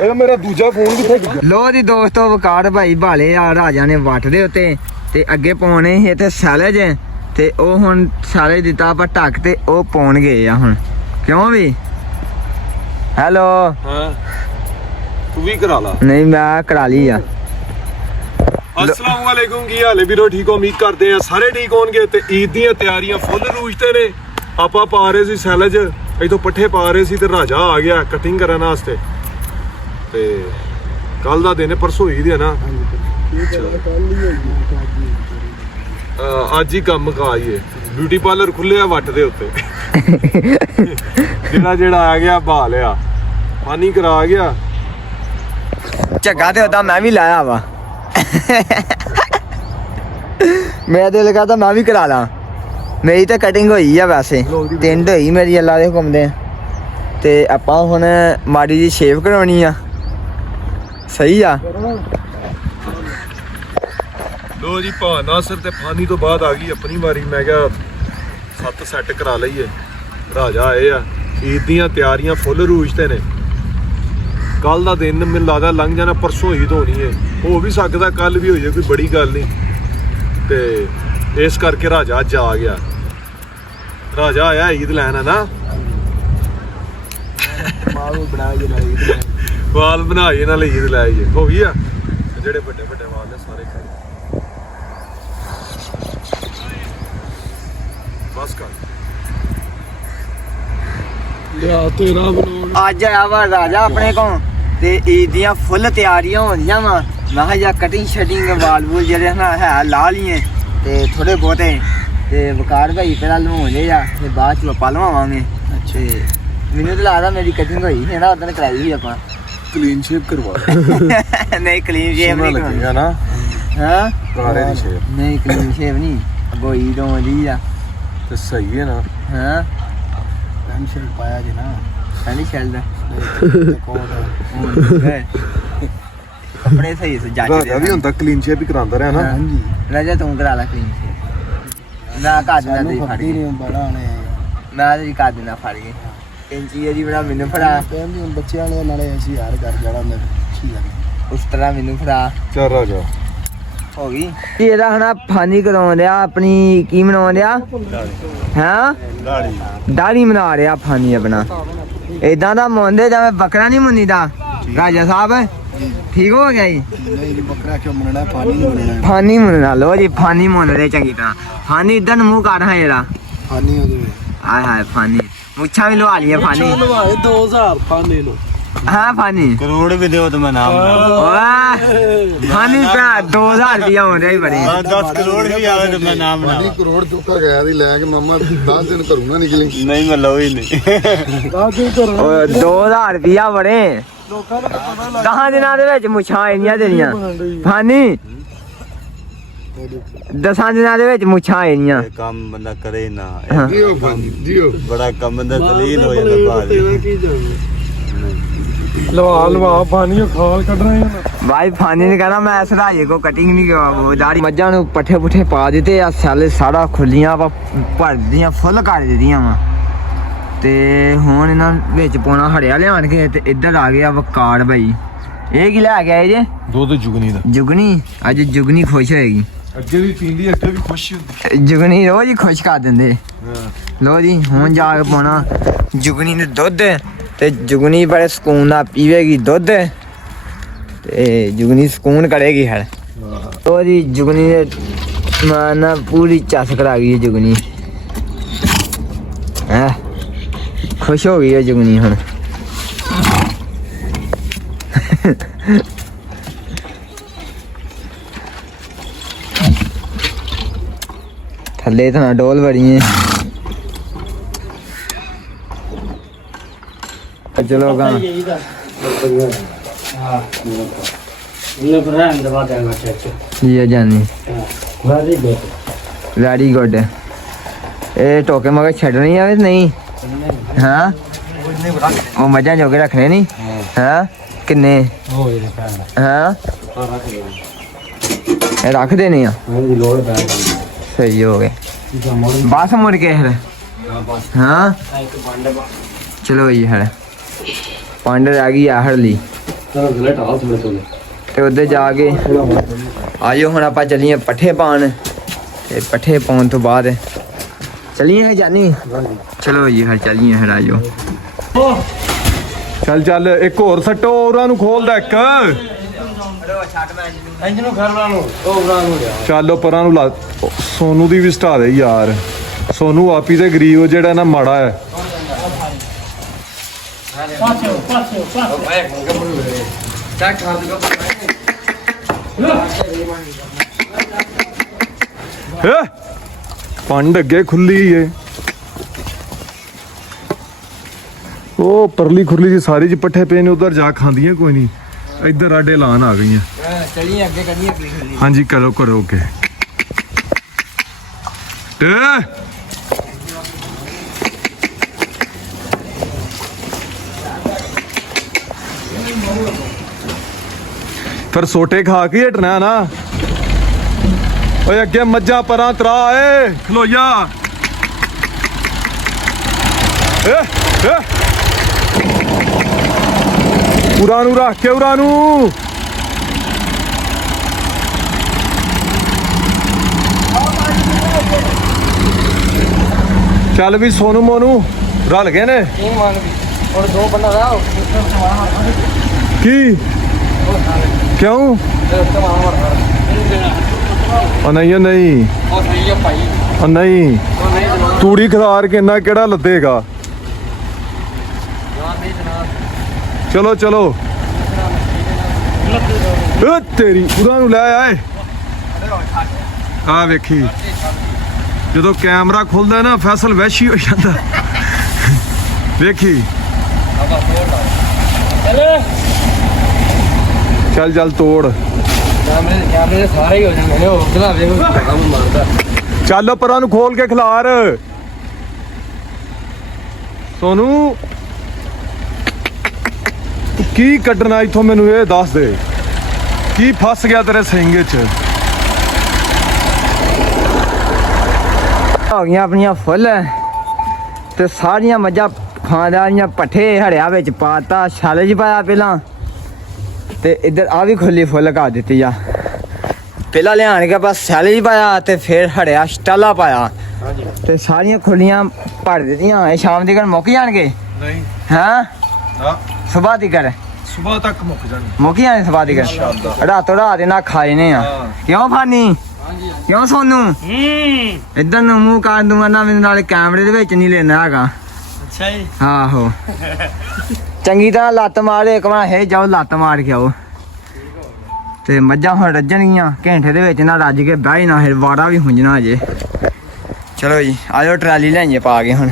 ਓਏ ਮੇਰਾ ਦੂਜਾ ਫੋਨ ਕਿੱਥੇ ਗਿਆ ਲੋ ਜੀ ਦੋਸਤੋ ਵਕਾਰ ਭਾਈ ਭਾਲੇ ਆ ਰਾਜਾ ਨੇ ਵੱਟ ਦੇ ਉੱਤੇ ਤੇ ਅੱਗੇ ਪਾਉਣੇ ਸੀ ਤੇ ਸੈਲਜ ਤੇ ਉਹ ਹੁਣ ਸਾਰੇ ਦਿੱਤਾ ਆਪਾਂ ਢੱਕ ਤੇ ਉਹ ਪਾਉਣ ਗਏ ਆ ਹੁਣ ਕਿਉਂ ਵੀ ਹੈਲੋ ਹਾਂ ਤੂੰ ਵੀ ਕਰਾ ਲਾ ਨਹੀਂ ਮੈਂ ਕਰਾ ਲਈ ਆ ਅਸਲਾਮ ਵਾਲੇਕੁਮ ਕੀ ਹਾਲ ਹੈ ਵੀਰੋ ਠੀਕ ਹੋ ਉਮੀਦ ਕਰਦੇ ਆ ਸਾਰੇ ਠੀਕ ਹੋਣਗੇ ਤੇ ਈਦ ਦੀਆਂ ਤਿਆਰੀਆਂ ਫੁੱਲ ਰੂਜ ਤੇ ਨੇ ਆਪਾਂ ਪਾ ਰਹੇ ਸੀ ਸੈਲਜ ਇਥੋਂ ਪੱਠੇ ਪਾ ਰਹੇ ਸੀ ਤੇ ਰਾਜਾ ਆ ਗਿਆ ਕਟਿੰਗ ਕਰਨ ਵਾਸਤੇ ਤੇ ਕੱਲ ਦਾ ਦਿਨ ਪਰਸੋਂ ਹੀ ਦੇ ਨਾ ਅੱਜ ਹੀ ਕੰਮ ਕਾਈਏ ਬਿਊਟੀ ਪਾਰਲਰ ਖੁੱਲਿਆ ਵੱਟ ਦੇ ਉੱਤੇ ਜਿਹੜਾ ਆ ਗਿਆ ਬਹਾ ਲਿਆ ਪਾਣੀ ਕਰਾ ਗਿਆ ਝੱਗਾ ਤੇ ਉਦਾਂ ਮੈਂ ਵੀ ਲਾਇਆ ਵਾ ਮੇਰਾ ਦਿਲ ਕਰਦਾ ਮੈਂ ਵੀ ਕਰਾ ਲਾਂ ਮੇਰੀ ਤਾਂ ਕਟਿੰਗ ਹੋਈ ਆ ਵੈਸੇ ਤਿੰਨ ਹੋਈ ਮੇਰੀ ਅੱਲਾ ਦੇ ਹੁਕਮ ਦੇ ਤੇ ਆਪਾਂ ਹੁਣ ਮਾੜੀ ਜੀ ਸ਼ੇਵ ਕਰਾਉਣੀ ਆ ਸਹੀ ਆ ਲੋ ਜੀ ਭਾ ਨਾਸਰ ਤੇ ਫਾਨੀ ਤੋਂ ਬਾਅਦ ਆ ਗਈ ਆਪਣੀ ਵਾਰੀ ਮੈਂ ਕਿਹਾ 7 ਸੈੱਟ ਕਰਾ ਲਈਏ ਰਾਜਾ ਆਏ ਆ ਈਦ ਦੀਆਂ ਤਿਆਰੀਆਂ ਫੁੱਲ ਰੂਜ ਤੇ ਨੇ ਕੱਲ ਦਾ ਦਿਨ ਮੈਨੂੰ ਲੱਗਦਾ ਲੰਘ ਜਾਣਾ ਪਰਸੋਂ ਈਦ ਹੋਣੀ ਏ ਹੋ ਵੀ ਸਕਦਾ ਕੱਲ ਵੀ ਹੋ ਜਾਏ ਕੋਈ ਬੜੀ ਗੱਲ ਨਹੀਂ ਤੇ ਇਸ ਕਰਕੇ ਰਾਜਾ ਅੱਜ ਆ ਗਿਆ ਰਾਜਾ ਆਇਆ ਈਦ ਲੈਣ ਆ ਨਾ ਵਾਲ ਬਣਾਈਏ ਨਾਲ ਈਦ ਲੈ ਆਈਏ ਹੋ ਗਈ ਆ ਜਿਹੜੇ ਵੱਡੇ ਵੱਡੇ ਵਾਲ ਨੇ ਸਾਰੇ ਖੜੇ ਬਸ ਕਰ ਲਿਆ ਤੇਰਾ ਬਣਾਉਣ ਅੱਜ ਆਇਆ ਵਾ ਰਾਜਾ ਆਪਣੇ ਕੋਲ ਤੇ ਈਦ ਦੀਆਂ ਫੁੱਲ ਤਿਆਰੀਆਂ ਹੋਣੀਆਂ ਵਾ ਮੈਂ ਕਿਹਾ ਜਾਂ ਕਟਿੰਗ ਸ਼ਟਿੰਗ ਵਾਲ ਵੂਲ ਜਿਹੜੇ ਨਾ ਹੈ ਲਾ ਲਈਏ ਤੇ ਥੋੜੇ ਬਹੁਤੇ ਤੇ ਵਕਾਰ ਭਾਈ ਪਹਿਲਾਂ ਲਵਾਉਂਦੇ ਆ ਤੇ ਬਾਅਦ ਚ ਆਪਾਂ ਲਵਾਵਾਂਗੇ ਤੇ ਮੈਨੂੰ ਤਾਂ ਲੱਗਦਾ ਮੇਰੀ ਕਟਿੰਗ ਹੋਈ ਸੀ ਨਾ ਉਦੋਂ ਕਰਾਈ ਸੀ ਆਪਾਂ ਕਲੀਨ ਸ਼ੇਪ ਕਰਵਾ ਨਹੀਂ ਕਲੀਨ ਸ਼ੇਵ ਨਹੀਂ ਕਰਾਉਣੀ ਲੱਗੇਗਾ ਨਾ ਹਾਂ ਕਾਰੇ ਦੀ ਸ਼ੇਪ ਨਹੀਂ ਕਲੀਨ ਸ਼ੇਵ ਨਹੀਂ ਗੋਈ ਦੋਂਦੀ ਆ ਤੇ ਸਹੀ ਹੈ ਨਾ ਹਾਂ ਪੈਨਸ਼ਨ ਪਾਇਆ ਜੀ ਨਾ ਪਹਿਲੀ ਚੱਲਦਾ ਕੱਪੜੇ ਸਹੀ ਸੇ ਜੱਜ ਰਾਜਾ ਵੀ ਹੁੰਦਾ ਕਲੀਨ ਸ਼ੇਪ ਹੀ ਕਰਾਉਂਦਾ ਰਿਹਾ ਨਾ ਹਾਂਜੀ ਰਾਜਾ ਤੂੰ ਕਰਾ ਲੈ ਕਲੀਨ ਸ਼ੇਵ ਮੈਂ ਘਰ ਦੇ ਨਾਲ ਤੇਰੀ ਫੜ ਗਈ ਬੜਾ ਨੇ ਮੈਂ ਤੇਰੀ ਘਰ ਦੇ ਨਾਲ ਫੜ ਗਈ ਇੰਚੀ ਇਹਦੀ ਬਣਾ ਮੈਨੂੰ ਫੜਾ ਕਹਿੰਦੀ ਹੁਣ ਬੱਚਿਆਂ ਨੇ ਨਾਲੇ ਅਸੀਂ ਯਾਰ ਕਰ ਜਾਣਾ ਮੈਂ ਕੀ ਆ ਉਸ ਤਰ੍ਹਾਂ ਮੈਨੂੰ ਫੜਾ ਚੱਲ ਰਾਜਾ ਹੋ ਗਈ ਇਹਦਾ ਹਨਾ ਫਾਨੀ ਕਰਾਉਣ ਡਿਆ ਆਪਣੀ ਕੀ ਮਨਾਉਣ ਡਿਆ ਹਾਂ ਦਾੜੀ ਮਨਾ ਰਿਹਾ ਫਾਨੀ ਆਪਣਾ ਏਦਾਂ ਦਾ ਮੁੰਡੇ ਜਿਵੇਂ ਬੱਕਰਾ ਨਹੀਂ ਮੁੰਨੀਦਾ ਰਾਜਾ ਸਾਹਿਬ ਠੀਕ ਹੋ ਗਿਆ ਜੀ ਨਹੀਂ ਬੱਕਰਾ ਕਿਉਂ ਮੰਨਣਾ ਪਾਣੀ ਨਹੀਂ ਮੰਨਣਾ ਫਾਨੀ ਮੁੰਨਣਾ ਲੋ ਜੀ ਫਾਨੀ ਮੁੰਨ ਰਹੇ ਚੰਗੀ ਤਰ੍ਹਾਂ ਫਾਨੀ ਇਦਾਂ ਨੂੰ ਮੂੰਹ ਕਰ ਹਾਂ ਇਹਦਾ ਪਾਣੀ ਉਹਦੇ ਆਏ ਹਾਏ ਫਾਨੀ ਮੁੱਛਾਂ ਵੀ ਲਵਾ ਲਈਆਂ ਫਾਨੀ ਲਵਾਏ 2000 ਪਾਣੀ ਨੂੰ ਹਾਂ ਫਾਨੀ ਕਰੋੜ ਵੀ ਦਿਓ ਤੇ ਮੈਂ ਨਾਮ ਓਏ ਫਾਨੀ ਪਾ 2000 ਰੁਪਇਆ ਹੋ ਰਿਹਾ ਹੀ ਬੜੀ 10 ਕਰੋੜ ਵੀ ਆਵੇ ਤੇ ਮੈਂ ਨਾਮ ਨਾ 20 ਕਰੋੜ ਚੁੱਕਾ ਗਿਆ ਦੀ ਲੈ ਕੇ ਮਾਮਾ 10 ਦਿਨ ਘਰੋਂ ਨਾ ਨਿਕਲੀ ਨਹੀਂ ਮੈਂ ਲਓ ਹੀ ਨਹੀਂ ਓਏ 2000 ਰੁਪਇਆ ਬੜੇ 10 ਦਿਨਾਂ ਦੇ ਵਿੱਚ ਮੁੱਛਾਂ ਆਈਆਂ ਦੇਣੀਆਂ ਫਾਨੀ 10 ਦਿਨਾਂ ਦੇ ਵਿੱਚ ਮੁੱਛਾਂ ਆਈਆਂ ਕੰਮ ਬੰਦਾ ਕਰੇ ਨਾ ਜੀਓ ਭਾਜੀ ਜੀਓ ਬੜਾ ਕੰਮ ਬੰਦਾ ਦਲੀਲ ਹੋ ਜਾਂਦਾ ਬਾਅਦ ਲਵਾ ਪਾਣੀ ਖਾਲ ਕੱਢ ਰਹੇ ਆ ਭਾਈ ਫਾਨੀ ਨੇ ਕਹਿੰਦਾ ਮੈਂ ਸਰਾਏ ਕੋ ਕਟਿੰਗ ਨਹੀਂ ਕਰਵਾ ਦਾੜੀ ਮੱਝਾਂ ਨੂੰ ਪੱਠੇ ਪੁੱਠੇ ਪਾ ਦਿੱਤੇ ਆ ਸਾਲੇ ਸਾਰਾ ਖੁੱਲੀਆਂ ਵਾ ਭਰਦੀਆਂ ਫੁੱਲ ਕਰ ਦਿੱਤੀਆਂ ਵਾ ਤੇ ਹੁਣ ਇਹਨਾਂ ਵਿੱਚ ਪਾਉਣਾ ਹੜਿਆ ਲਿਆਣ ਕੇ ਤੇ ਇੱਧਰ ਆ ਗਿਆ ਵਕਾਰ ਭਾਈ ਇਹ ਕੀ ਲੈ ਗਿਆ ਇਹ ਜੇ ਦੁੱਧ ਜੁਗਨੀ ਦਾ ਜੁਗਨੀ ਅੱਜ ਜੁਗਨੀ ਖੁਸ਼ ਹੋਏਗੀ ਅੱਗੇ ਵੀ ਪੀਂਦੀ ਅੱਗੇ ਵੀ ਖੁਸ਼ ਹੁੰਦੀ ਜੁਗਨੀ ਰੋਜ਼ ਹੀ ਖੁਸ਼ ਕਰ ਦਿੰਦੇ ਲੋ ਜੀ ਹੁਣ ਜਾ ਕੇ ਪਾਉਣਾ ਜੁਗਨੀ ਦੇ ਦੁੱਧ ਤੇ ਜੁਗਨੀ ਬੜੇ ਸਕੂਨ ਨਾਲ ਪੀਵੇਗੀ ਦੁੱਧ ਤੇ ਜੁਗਨੀ ਸਕੂਨ ਕਰੇਗੀ ਹਰ ਲੋ ਜੀ ਜੁਗਨੀ ਦੇ ਮਾਨਾ ਪੂਰੀ ਚੱਸ ਕਰਾ ਗਈ ਹੈ ਜੁਗਨੀ ਹੈ ਖੁਸ਼ ਹੋ ਗਈ ਹੈ ਜੁਗਨੀ ਹੁਣ ਥੱਲੇ ਤਾਂ ਨਾ ਡੋਲ ਬੜੀਏ। ਚਲੋ ਗਾ ਇਹ ਜਾਨੀ ਵੈਰੀ ਗੁੱਡ। ਇਹ ਟੋਕੇ ਮਗਰ ਛੱਡਣੀ ਆ ਨਹੀਂ? ਹਾਂ ਉਹ ਮੱਝਾਂ ਜੋਗੇ ਰੱਖਣੇ ਨਹੀਂ? ਹਾਂ ਕਿੰਨੇ? ਹਾਂ ਇਹ ਰੱਖ ਦੇਣੇ ਆ? ਸਹੀ ਹੋ ਗਏ ਬਸ ਮੁੜ ਕੇ ਫਿਰ। ਹਾਂ ਚਲੋ ਜੀ ਹੜ ਪੰਡ ਰਹਿ ਗਈ ਆ ਹੜਲੀ ਤੇ ਉੱਧਰ ਜਾ ਕੇ ਆਇਓ ਹੁਣ ਆਪਾਂ ਚੱਲੀਏ ਪੱਠੇ ਪਾਉਣ ਤੇ ਪੱਠੇ ਪਾਉਣ ਤੋਂ ਬਾਅਦ ਚੱਲੀਏ ਹੈ ਜਾਨੀ। ਚਲੋ ਜੀ ਹਰ ਚੱਲੀਏ ਹਰ ਆਇਓ। ਚੱਲ ਚੱਲ ਇੱਕ ਹੋਰ ਸੱਟੋ ਉਹਨਾਂ ਨੂੰ ਖੋਲਦਾ ਇੱਕ ਚੱਲ ਪਰਾਂ ਨੂੰ ਲਾ। ਸੋਨੂ ਦੀ ਵੀ ਸਟਾ ਦੇ ਯਾਰ। ਸੋਨੂ ਆਪੀ ਤੇ ਗਰੀਬ ਜਿਹੜਾ ਨਾ ਮਾੜਾ ਹੈ। ਪੰਡ ਅੱਗੇ ਖੁੱਲੀ ਏ। ਉਹ ਪਰਲੀ ਖੁਰਲੀ ਜੀ ਸਾਰੀ ਚ ਪੱਠੇ ਪਏ ਨੇ ਉਧਰ ਜਾ ਖਾਂਦੀਆਂ ਕੋਈ ਨਹੀਂ। ਇੱਧਰ ਆਡੇ ਲਾਣ ਆ ਗਈਆਂ। ਚਲੀਏ ਅੱਗੇ ਕਰੀਏ ਅਗਲੀ ਖੁੱਲੀ। ਹਾਂਜੀ ਕਰੋ ਕਰੋ ਓਕੇ। ਫਿਰ ਸੋਟੇ ਖਾ ਕੇ ਹਟਣਾ ਨਾ। ਓਏ ਅੱਗੇ ਮੱਝਾਂ ਪਰਾਂ ਤਰਾ ਏ ਖਲੋਇਆ। ਉਰਾਂ ਨੂੰ ਰੱਖ ਕੇ ਉਰਾਂ ਨੂੰ। ਚੱਲ ਵੀ ਸੋਨੂ ਮੋਨੂ ਰਲ ਗਏ ਨੇ। ਹੁਣ ਦੋ ਬੰਦਾ ਦਾ ਕੀ ਕਿਉਂ? ਉਹ ਨਹੀਂ ਉਹ ਨਹੀਂ ਉਹ ਨਹੀਂ ਤੂੜੀ ਖਿਲਾਰ ਕੇ ਇੰਨਾ ਕਿਹੜਾ ਲੱਦੇਗਾ। ਚਲੋ ਚਲੋ ਤੇਰੀ ਉਹਨਾਂ ਨੂੰ ਲੈ ਆਏ। ਆ ਵੇਖੀ ਜਦੋਂ ਕੈਮਰਾ ਖੁੱਲਦਾ ਨਾ ਫੈਸਲ ਵੈਸ਼ੀ ਹੋ ਜਾਂਦਾ। ਵੇਖੀ ਚੱਲ ਚੱਲ ਤੋੜ। ਸਾਰੇ ਹੋ ਜਾਂਦੇ ਨੇ ਉਹ ਮਾਰਦਾ। ਚੱਲ ਪਰਾਂ ਨੂੰ ਖੋਲ ਕੇ ਖਿਲਾਰ। ਸੋਨੂ ਕੀ ਕੱਢਣਾ ਇੱਥੋਂ ਮੈਨੂੰ ਇਹ ਦੱਸ ਦੇ। ਕੀ ਫਸ ਗਿਆ ਤੇਰੇ ਸਿੰਗ ਚ? ਹੋ ਗਈਆਂ ਆਪਣੀਆਂ ਫੁੱਲ ਤੇ ਸਾਰੀਆਂ ਮੱਝਾਂ ਖਾਂਦਾਰੀਆਂ ਪੱਠੇ ਹੜਿਆ ਵਿੱਚ ਪਾਤਾ ਛਾਲੇ 'ਚ ਪਾਇਆ ਪਹਿਲਾਂ ਤੇ ਇੱਧਰ ਆ ਵੀ ਖੁੱਲੀ ਫੁੱਲ ਕਰ ਦਿੱਤੀ ਆ। ਪਹਿਲਾਂ ਲਿਆਣ ਕੇ ਬਸ ਛਾਲੇ 'ਚ ਪਾਇਆ ਤੇ ਫਿਰ ਹੜਿਆ ਸਟਾਲਾ ਪਾਇਆ ਤੇ ਸਾਰੀਆਂ ਖੁੱਲੀਆਂ ਭਰ ਦਿੱਤੀਆਂ। ਇਹ ਸ਼ਾਮ ਦੀ ਮੁੱਕ ਜਾਣਗੇ? ਨਹੀਂ ਹਾਂ ਨਾ ਸੁਬਾਹ ਦੀ ਕਰ ਸਵੇਰ ਤੱਕ ਮੁੱਕ ਜਾਣੀ। ਮੁੱਕ ਜਾਣੇ ਸੁਬਾਹ ਦੀ ਕਰ। ਰਾਤੋਂ ਰਾਤ ਇਹਨਾਂ ਖਾਏ ਨੇ ਆ। ਕਿਉਂ ਫਾਨੀ? ਕਿਉਂ ਸੋਨੂ? ਇੱਧਰ ਨੂੰ ਮੂੰਹ ਕਰ ਦੂੰਗਾ ਨਾ ਮੇਰੇ ਨਾਲ ਕੈਮਰੇ ਦੇ ਵਿੱਚ ਨਹੀਂ ਲੈਣਾ ਹੈਗਾ। ਅੱਛਾ ਜੀ ਆਹੋ ਚੰਗੀ ਤਰ੍ਹਾਂ ਲੱਤ ਮਾਰ ਇੱਕ ਵਾਰ ਹੈ ਜਾਓ ਲੱਤ ਮਾਰ ਕੇ ਆਓ ਤੇ ਮੱਝਾਂ ਹੁਣ ਰੱਜਣਗੀਆਂ ਘੰਟੇ ਦੇ ਵਿੱਚ ਨਾ ਰੱਜ ਕੇ ਬਹਿ ਨਾ ਫਿਰ ਵਾੜਾ ਵੀ ਹੁੰਜਣਾ ਅਜੇ। ਚਲੋ ਜੀ ਆਜੋ ਟਰਾਲੀ ਲੈਂਗੇ ਪਾ ਕੇ ਹੁਣ।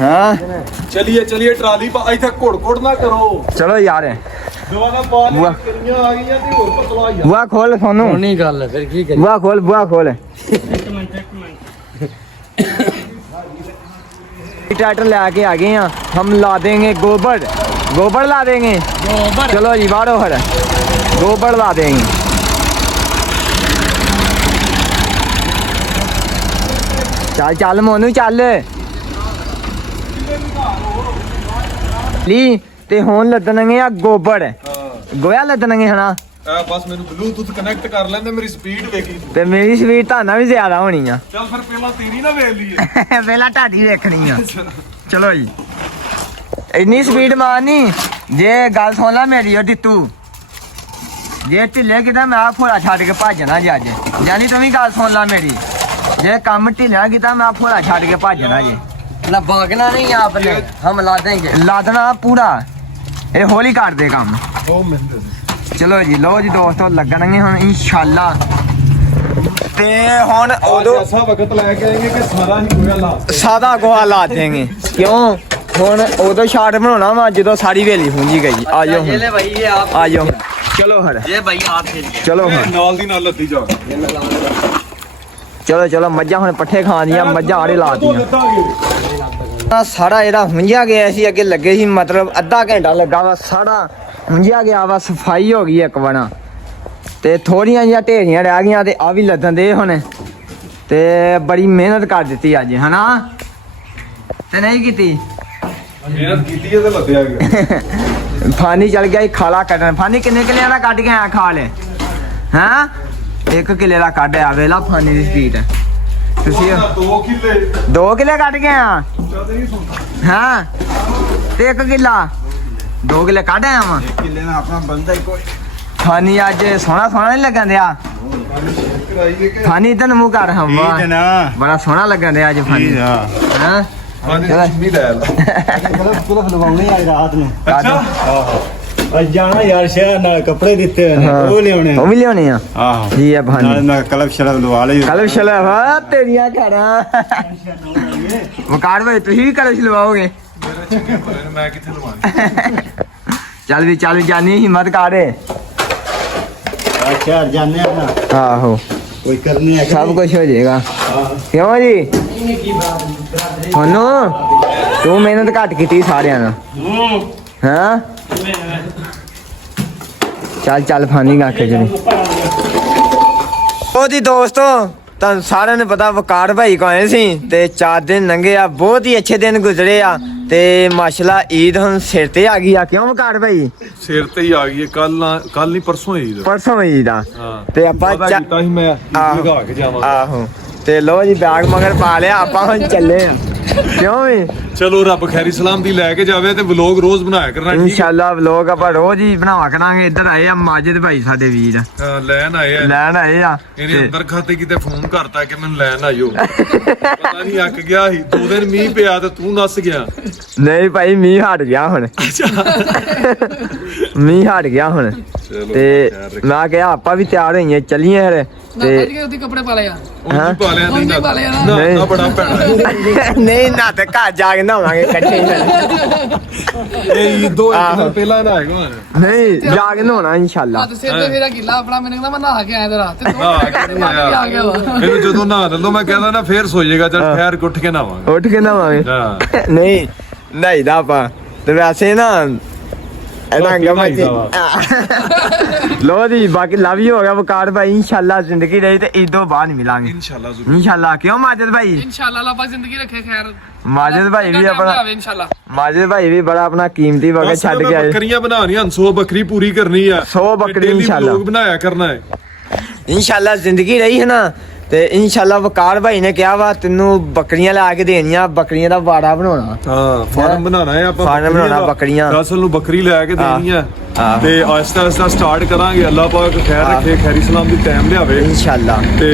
ਹਾਂ ਚਲਿਏ ਚਲਿਏ ਟਰਾਲੀ ਪਾ ਇੱਥੇ ਘੁੜ ਘੁੜ ਨਾ ਕਰੋ। ਚਲੋ ਯਾਰ ਦੁਆਰਾ ਪਾ ਲੈ ਕਰੀਆਂ ਆ ਗਈਆਂ ਤੇ ਹੋਰ ਪਤਲਾ ਯਾਰ। ਬੁਆ ਖੋਲ ਸੋਨੂੰ। ਨਹੀਂ ਗੱਲ ਫਿਰ ਕੀ ਕਰੀ। ਬੁਆ ਖੋਲ ਬੁਆ ਖੋਲ। ट्रैक्टर लेके आ गए हैं हम। ला देंगे गोबर गोबर ला देंगे गोबर। चलो जी बारो हर गोबर ला देंगे। चल चल मोनू चल ली ते हुण लदणगे आ गोबर गोया लदणगे है ना। ਬਸ ਮੈਨੂੰ ਬਲੂਟੁੱਥ ਕਨੈਕਟ ਕਰ ਲੈਂਦੇ ਮੇਰੀ ਸਪੀਡ ਵੇਖੀ ਤੇ ਮੇਰੀ ਸਪੀਡ ਤਾਂ ਨਾ ਵੀ ਜ਼ਿਆਦਾ ਹੋਣੀ ਆ। ਚੱਲ ਫਿਰ ਪਹਿਲਾਂ ਤੇਰੀ ਨਾ ਵੇਖ ਲਈਏ। ਪਹਿਲਾਂ ਢਾਡੀ ਵੇਖਣੀ ਆ। ਚਲੋ ਜੀ ਇੰਨੀ ਸਪੀਡ ਮਾਰਨੀ ਜੇ ਗੱਲ ਸੁਣ ਲੈ ਮੇਰੀ ਉਹ ਟਿੱਟੂ ਜੇ ਢਿੱਲੇ ਕਿਤਾ ਮੈਂ ਆ ਫੋੜਾ ਛੱਡ ਕੇ ਭੱਜਣਾ ਜੀ ਅੱਜ। ਜਾਨੀ ਤੂੰ ਵੀ ਗੱਲ ਸੁਣ ਲੈ ਮੇਰੀ ਜੇ ਕੰਮ ਢਿੱਲਾ ਕੀਤਾ ਮੈਂ ਫੋੜਾ ਛੱਡ ਕੇ ਭੱਜਣਾ ਜੀ। ना भागना नहीं आपने हम ला देंगे। ਲਾਦਣਾ ਪੂਰਾ ਇਹ ਹੌਲੀ ਕਰ ਦੇ ਕੰਮ। ਉਹ ਮਿੰਦੇ ਚਲੋ ਜੀ ਲੋ ਜੀ ਦੋਸਤੋ ਲੱਗਣਗੇ ਹੁਣ ਇਨਸ਼ਾਅੱਲਾ। ਤੇ ਹੁਣ ਉਦੋਂ ऐसा वक्त लेके आएंगे कि सारा ही गोया ला ਸਾਦਾ ਗੋਹਾ ਲਾ ਦੇਂਗੇ ਕਿਉਂ ਹੁਣ ਉਦੋਂ ਸ਼ਾਟ ਬਣਾਉਣਾ ਵਾ ਜਦੋਂ ਸਾਰੀ ਵੇਲੀ ਹੁੰਜੀ ਗਈ ਆ ਜਾਓ ਹੁਣ। भाई ये आप ਆ ਜਾਓ ਚਲੋ ਹਰ ये भाई आप खेलिए ਚਲੋ ਹਰ नाल दी नाल लद्दी जा ਚਲੋ ਚਲੋ ਮੱਝਾਂ ਹੁਣ ਪੱਠੇ ਖਾਣੀਆਂ ਮੱਝਾਂ ਆੜੇ ਲਾਤੀਆਂ लद्दांगे ਆਹ ਸਾਰਾ ਇਹਦਾ ਹੁੰਜਿਆ ਗਿਆ ਸੀ ਅੱਗੇ ਲੱਗੇ ਸੀ ਮਤਲਬ ਅੱਧਾ ਘੰਟਾ ਲੱਗਾ ਵਾ ਸਾਰਾ ਹੁੰਜਿਆ ਗਿਆ ਵਾ ਸਫਾਈ ਹੋ ਗਈ ਇੱਕ ਵਾਰ ਤੇ ਥੋੜੀਆਂ ਜਿਹੀਆਂ ਢੇਰੀਆਂ ਰਹਿ ਗਈਆਂ ਤੇ ਆ ਵੀ ਲੱਦਣ ਦੇ ਹੁਣ ਤੇ ਬੜੀ ਮਿਹਨਤ ਕਰ ਦਿੱਤੀ ਅੱਜ ਹਨਾ ਤੇ ਨਹੀਂ ਕੀਤੀ मेहनत कीती है ते लद्दिया गया ਫਾਨੀ ਚਲ ਗਿਆ ਸੀ ਖਾਲਾ ਕੱਢਣ ਫਾਨੀ ਕਿੰਨੇ ਕਿੱਲਿਆਂ ਦਾ ਕੱਢ ਕੇ ਆਇਆ ਖਾਲ ਹਾਂ 1 ਕਿੱਲੇ ਦਾ ਕੱਢ ਆ ਵੇਲਾ ਫਾਨੀ ਦੀ ਸਪੀਡ ਤੁਸੀਂ 2 किले 2 ਕਿੱਲੇ ਕੱਢ ਕੇ ਆ नहीं सुनता ਹਾਂ ਤੇ 1 ਕਿੱਲਾ 2 ਕਿੱਲੇ ਕੱਢ ਆਇਆ ਵਾਂ ਕਿੱਲੇ ਨਾਲ ਆਪਣਾ ਬੰਦਾ ਹੀ ਕੋਈ ਫਾਨੀ ਅੱਜ ਸੋਹਣਾ ਸੋਹਣਾ ਨਹੀਂ ਲੱਗਣ ਦਿਆ ਫਾਨੀ ਇਧਰ ਮੂੰਹ ਕਰ ਹਵਾ ठीक है ना ਬੜਾ ਸੋਹਣਾ ਲੱਗਣ ਦਿਆ ਅੱਜ ਫਾਨੀ ठीक है ਹਾਂ नहीं ले पूरा खलवाने आई रात में ਕੱਢ आज जाना यार शहर ना कपड़े दिते हाँ। वो ले आने ਉਹ ਵੀ ਲਿਆਉਣੇ ਆ आहो ਜੀ ਆ ਫਾਨੀ मैं कलब शलब लवा ले ਕਲਬ ਸ਼ਲਵਾ ਤੇਰੀਆਂ ਘਰਾਂ ਵਕਾਰ ਭਾਈ ਤੁਸੀਂ ਵੀ ਕਲਬ ਸ਼ਲਵਾਓਗੇ मैं किथे लवानी ਚੱਲ ਵੀ ਜਾਨੀ ਹਿੰਮਤ ਕਰ शहर जाने हैं ना ਆਹੋ कोई करने है ਸਭ ਕੁਝ ਹੋ ਜਾਏਗਾ ਕਿਉਂ ਜੀ ਉਹਨੂੰ ਤੂੰ ਮਿਹਨਤ ਘੱਟ ਕੀਤੀ ਸਾਰਿਆਂ ਨਾਲ ਹਾਂ ਚੱਲ ਫਾਨੀ ਗਾ ਕੇ ਜਣੀ ਉਹਦੀ ਦੋਸਤੋ ਤੁਹਾਨੂੰ ਸਾਰਿਆਂ ਨੂੰ ਪਤਾ ਵਕਾਰ ਭਾਈ ਕੋ ਆਏ ਸੀ ਤੇ 4 ਦਿਨ ਲੰਘੇ ਆ ਬਹੁਤ ਹੀ ਅੱਛੇ ਦਿਨ ਗੁਜ਼ਰੇ ਆ ਤੇ ਮਾਸ਼ਾਅੱਲਾ ਈਦ ਹੁਣ ਸਿਰ ਤੇ ਆ ਗਈ ਆ ਕਿਉਂ ਵਕਾਰ ਭਾਈ ਸਿਰ ਤੇ ਹੀ ਆ ਗਈ ਕੱਲ ਨਹੀਂ ਪਰਸੋਂ ਹੀ ਪਰਸੋਂ ਈਦ ਆ ਹਾਂ ਤੇ ਆਪਾਂ ਪਤਾ ਕੀਤਾ ਸੀ ਮੈਂ ਆਹੋ। ਲਗਾ ਕੇ ਜਾਵਾਂ ਆਹੋ ਤੇ ਲੋ ਜੀ ਬੈਗ ਮਗਰ ਪਾ ਲਿਆ ਆਪਾਂ ਹੁਣ ਚੱਲੇ ਆ ਕਿਉਂ ਵੀ ਚਲੋ ਰੱਬ ਖੈਰੀ ਸਲਾਮ ਦੀ ਲੈ ਕੇ ਜਾਵੇ ਤੇ ਵਲੋਗ ਰੋਜ਼ ਬਣਾਇਆ ਕਰਨਾ ਠੀਕ ਹੈ ਇਨਸ਼ਾਅੱਲਾ ਵਲੋਗ ਆਪਾਂ ਰੋਜ਼ ਹੀ ਬਣਾਵਾ ਕਰਾਂਗੇ ਇੱਧਰ ਆਏ ਆ ਮਾਜਿਦ ਭਾਈ ਸਾਡੇ ਵੀਰ ਲੈਣ ਆਏ ਆ ਲੈਣ ਆਏ ਆ ਇਹਨੇ ਤੇ ਅੰਦਰ ਖਾਤੇ ਕਿਤੇ ਫੋਨ ਕਰਤਾ ਕਿ ਮੈਨੂੰ ਲੈਣ ਆਇਓ ਪਤਾ ਨਹੀਂ ਅੱਕ ਗਿਆ ਸੀ 2 ਦਿਨ ਮੀਂਹ ਪਿਆ ਤੇ ਤੂੰ ਨੱਸ ਗਿਆ ਨਹੀਂ ਭਾਈ ਮੀਂਹ ਹਟ ਗਿਆ ਹੁਣ ਮੀਂਹ ਹਟ ਗਿਆ ਹੁਣ ਚਲੋ ਤੇ ਮੈਂ ਕਿਹਾ ਆਪਾਂ ਵੀ ਤਿਆਰ ਹੋਈਏ ਚੱਲੀਏ ਫਿਰ ਨਾ ਤੇ ਭਾਜੀ ਉਹਦੀ ਕੱਪੜੇ ਪਾ ਲਿਆ ਉਹ ਪਾ ਲਿਆ ਉਹ ਨਹੀਂ ਪਾ ਲਿਆ ਨਾ ਨਹੀਂ। ਨਾ ਬੜਾ ਭੈਣਾ ਨਹੀਂ ਨਾ ਤੇ ਘਰ ਜਾ ਕੇ ਨਹਾਵਾਂਗੇ ਇਕੱਠੇ ਹੀ ਇਹ ਦੋ ਆਹੋ। ਦਿਨ ਪਹਿਲਾਂ ਨਾ ਆਏਗਾ ਨਹੀਂ ਜਾ ਕੇ ਨਹਾਉਣਾ ਇਨਸ਼ਾਅੱਲਾ ਹੱਥ ਸਿਰ ਤੇ ਮੇਰਾ ਗਿੱਲਾ ਆਪਣਾ ਮੈਨੂੰ ਕਹਿੰਦਾ ਮੈਂ ਨਹਾ ਕੇ ਆਇਆ ਤੇ ਰਾਤ ਤੇ ਨਹਾ ਕੇ ਨਹੀਂ ਆਇਆ। ਆ ਗਿਆ ਵਾ ਇਹਨੂੰ ਜਦੋਂ ਨਹਾ ਲਓ ਮੈਂ ਕਹਿੰਦਾ ਨਾ ਫੇਰ ਸੋ ਜਾਏਗਾ ਚੱਲ ਠਹਿਰ ਕੇ ਉੱਠ ਕੇ ਨਹਾਵਾਂਗੇ ਉੱਠ ਕੇ ਨਹਾਵਾਂਗੇ ਹਾਂ ਨਹੀਂ ਨਹੀਂ ਦਾ ਆਪਾਂ ਤੇ ਵੈਸੇ ਨਾ ਇਹਨਾਂ ਗਮਾ ਜੀ ਲੋ ਜੀ ਬਾਕੀ ਲਵ ਯੂ ਹੋ ਗਿਆ ਵਕਾਰ ਭਾਈ ਇਨਸ਼ਾਅੱਲਾ ਜ਼ਿੰਦਗੀ ਰਹੀ ਤੇ ਈਦੋਂ ਬਾਅਦ ਮਿਲਾਂਗੇ ਇਨਸ਼ਾਅੱਲਾ ਜ਼ਰੂਰ ਇਨਸ਼ਾਅੱਲਾ ਕਿਉਂ ਮਾਜਿਦ ਭਾਈ ਇਨਸ਼ਾਅੱਲਾ ਅੱਲਾਹ ਪਾਕ ਜ਼ਿੰਦਗੀ ਰੱਖੇ ਖੈਰ ਮਾਜਿਦ ਭਾਈ ਵੀ ਆਪਣਾ ਇਨਸ਼ਾਅੱਲਾ ਮਾਜਿਦ ਭਾਈ ਵੀ ਬੜਾ ਆਪਣਾ ਕੀਮਤੀ ਵਕਤ ਛੱਡ ਕੇ ਆਏ ਬੱਕਰੀਆਂ ਬਣਾਉਣੀਆਂ 100 ਬੱਕਰੀ ਪੂਰੀ ਕਰਨੀ ਆ 100 ਬੱਕਰੀ ਇਨਸ਼ਾਅੱਲਾ ਲੋਕ ਬਣਾਇਆ ਕਰਨਾ ਹੈ ਇਨਸ਼ਾਅੱਲਾ ਜ਼ਿੰਦਗੀ ਰਹੀ ਹੈ ਨਾ ਤੇ ਇਨਸ਼ਾਅੱਲਾ ਵਕਾਰ ਭਾਈ ਨੇ ਕਿਹਾ ਵਾ ਤੈਨੂੰ ਬੱਕਰੀਆਂ ਲਾ ਕੇ ਦੇਣੀਆਂ ਬੱਕਰੀਆਂ ਦਾ ਵਾੜਾ ਬਣਾਉਣਾ ਹਾਂ ਫਾਰਮ ਬਣਾਉਣਾ ਹੈ ਆਪਾਂ ਫਾਰਮ ਬਣਾਉਣਾ ਬੱਕਰੀਆਂ ਅਸਲ ਨੂੰ ਬੱਕਰੀ ਲੈ ਕੇ ਦੇਣੀ ਆ ਆਹੋ। ਤੇ ਆਹਿਸਤਾ ਆਹਿਸਤਾ ਸਟਾਰਟ ਕਰਾਂਗੇ ਅੱਲਾਹ ਪਾਕ ਖੈਰ ਰੱਖੇ ਖੈਰੀ ਸਲਾਮ ਦੀ ਟਾਈਮ ਲਿਆਵੇ ਇਨਸ਼ਾਅੱਲਾ ਤੇ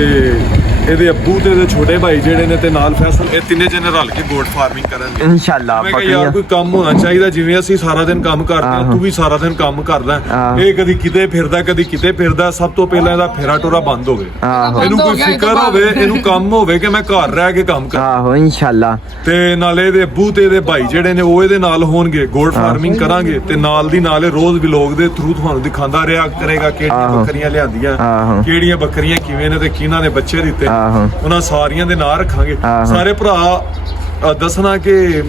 ਇਹਦੇ ਅੱਬੂ ਤੇ ਇਹਦੇ ਛੋਟੇ ਭਾਈ ਜਿਹੜੇ ਨੇ ਤੇ ਨਾਲ ਫੈਸਲ ਇਹ ਤਿੰਨੇ ਜਣੇ ਰਲ ਕੇ ਗੋਟ ਫਾਰਮਿੰਗ ਕਰਨਗੇ ਇਨਸ਼ਾਅੱਲਾ ਮੈਂ ਕਿਹਾ ਯਾਰ ਬੱਕਰੀਆਂ ਕੋਈ ਕੰਮ ਹੋਣਾ ਚਾਹੀਦਾ ਜਿਵੇਂ ਅਸੀਂ ਸਾਰਾ ਦਿਨ ਕੰਮ ਕਰਦੇ ਹਾਂ ਆਹੋ। ਤੂੰ ਵੀ ਸਾਰਾ ਦਿਨ ਕੰਮ ਕਰਦਾ ਆਹੋ। ਇਹ ਕਦੀ ਕਿਤੇ ਫਿਰਦਾ ਕਦੀ ਕਿਤੇ ਫਿਰਦਾ ਸਭ ਤੋਂ ਪਹਿਲਾਂ ਇਹਦਾ ਫੇਰਾ ਟੋਰਾ ਬੰਦ ਹੋਵੇ ਆਹੋ ਇਹਨੂੰ ਬੰਦ ਹੋ ਕੋਈ ਗਿਆ, ਇਹ ਫਿਕਰ ਤੋਂ ਬਾਅਦ। ਹੋਵੇ ਇਹਨੂੰ ਕੰਮ ਹੋਵੇ ਕਿ ਮੈਂ ਘਰ ਰਹਿ ਕੇ ਕੰਮ ਕਰਾਂ ਆਹੋ ਇਨਸ਼ਾਅੱਲਾ ਤੇ ਨਾਲੇ ਇਹਦੇ ਅੱਬੂ ਤੇ ਇਹਦੇ ਭਾਈ ਜਿਹੜੇ ਨੇ ਉਹ ਇਹਦੇ ਨਾਲ ਹੋਣਗੇ ਗੋਟ ਫਾਰਮਿੰਗ ਕਰਾਂਗੇ ਤੇ ਨਾਲ ਦੀ ਨਾਲ ਇਹ ਰੋਜ਼ ਵਲੋਗ ਦੇ ਥਰੂ ਤੁਹਾਨੂੰ ਦਿਖਾਉਂਦਾ ਰਿਹਾ ਕਰੇਗਾ ਕਿਹੜੀਆਂ ਆਹੋ। ਬੱਕਰੀਆਂ ਲਿਆਂਦੀਆਂ ਆਹੋ। ਕਿਹੜੀਆਂ ਬੱਕਰੀਆਂ ਕਿਵੇਂ ਨੇ ਤੇ ਕਿਹਨਾਂ ਨੇ ਬੱਚੇ ਦਿੱਤੇ ਆਹੋ। ਉਹਨਾਂ ਸਾਰੀਆਂ ਦੇ ਨਾਂ ਰੱਖਾਂਗੇ ਆਹੋ। ਸਾਰੇ ਭਰਾ ਦੱਸਣਾ ਕਿ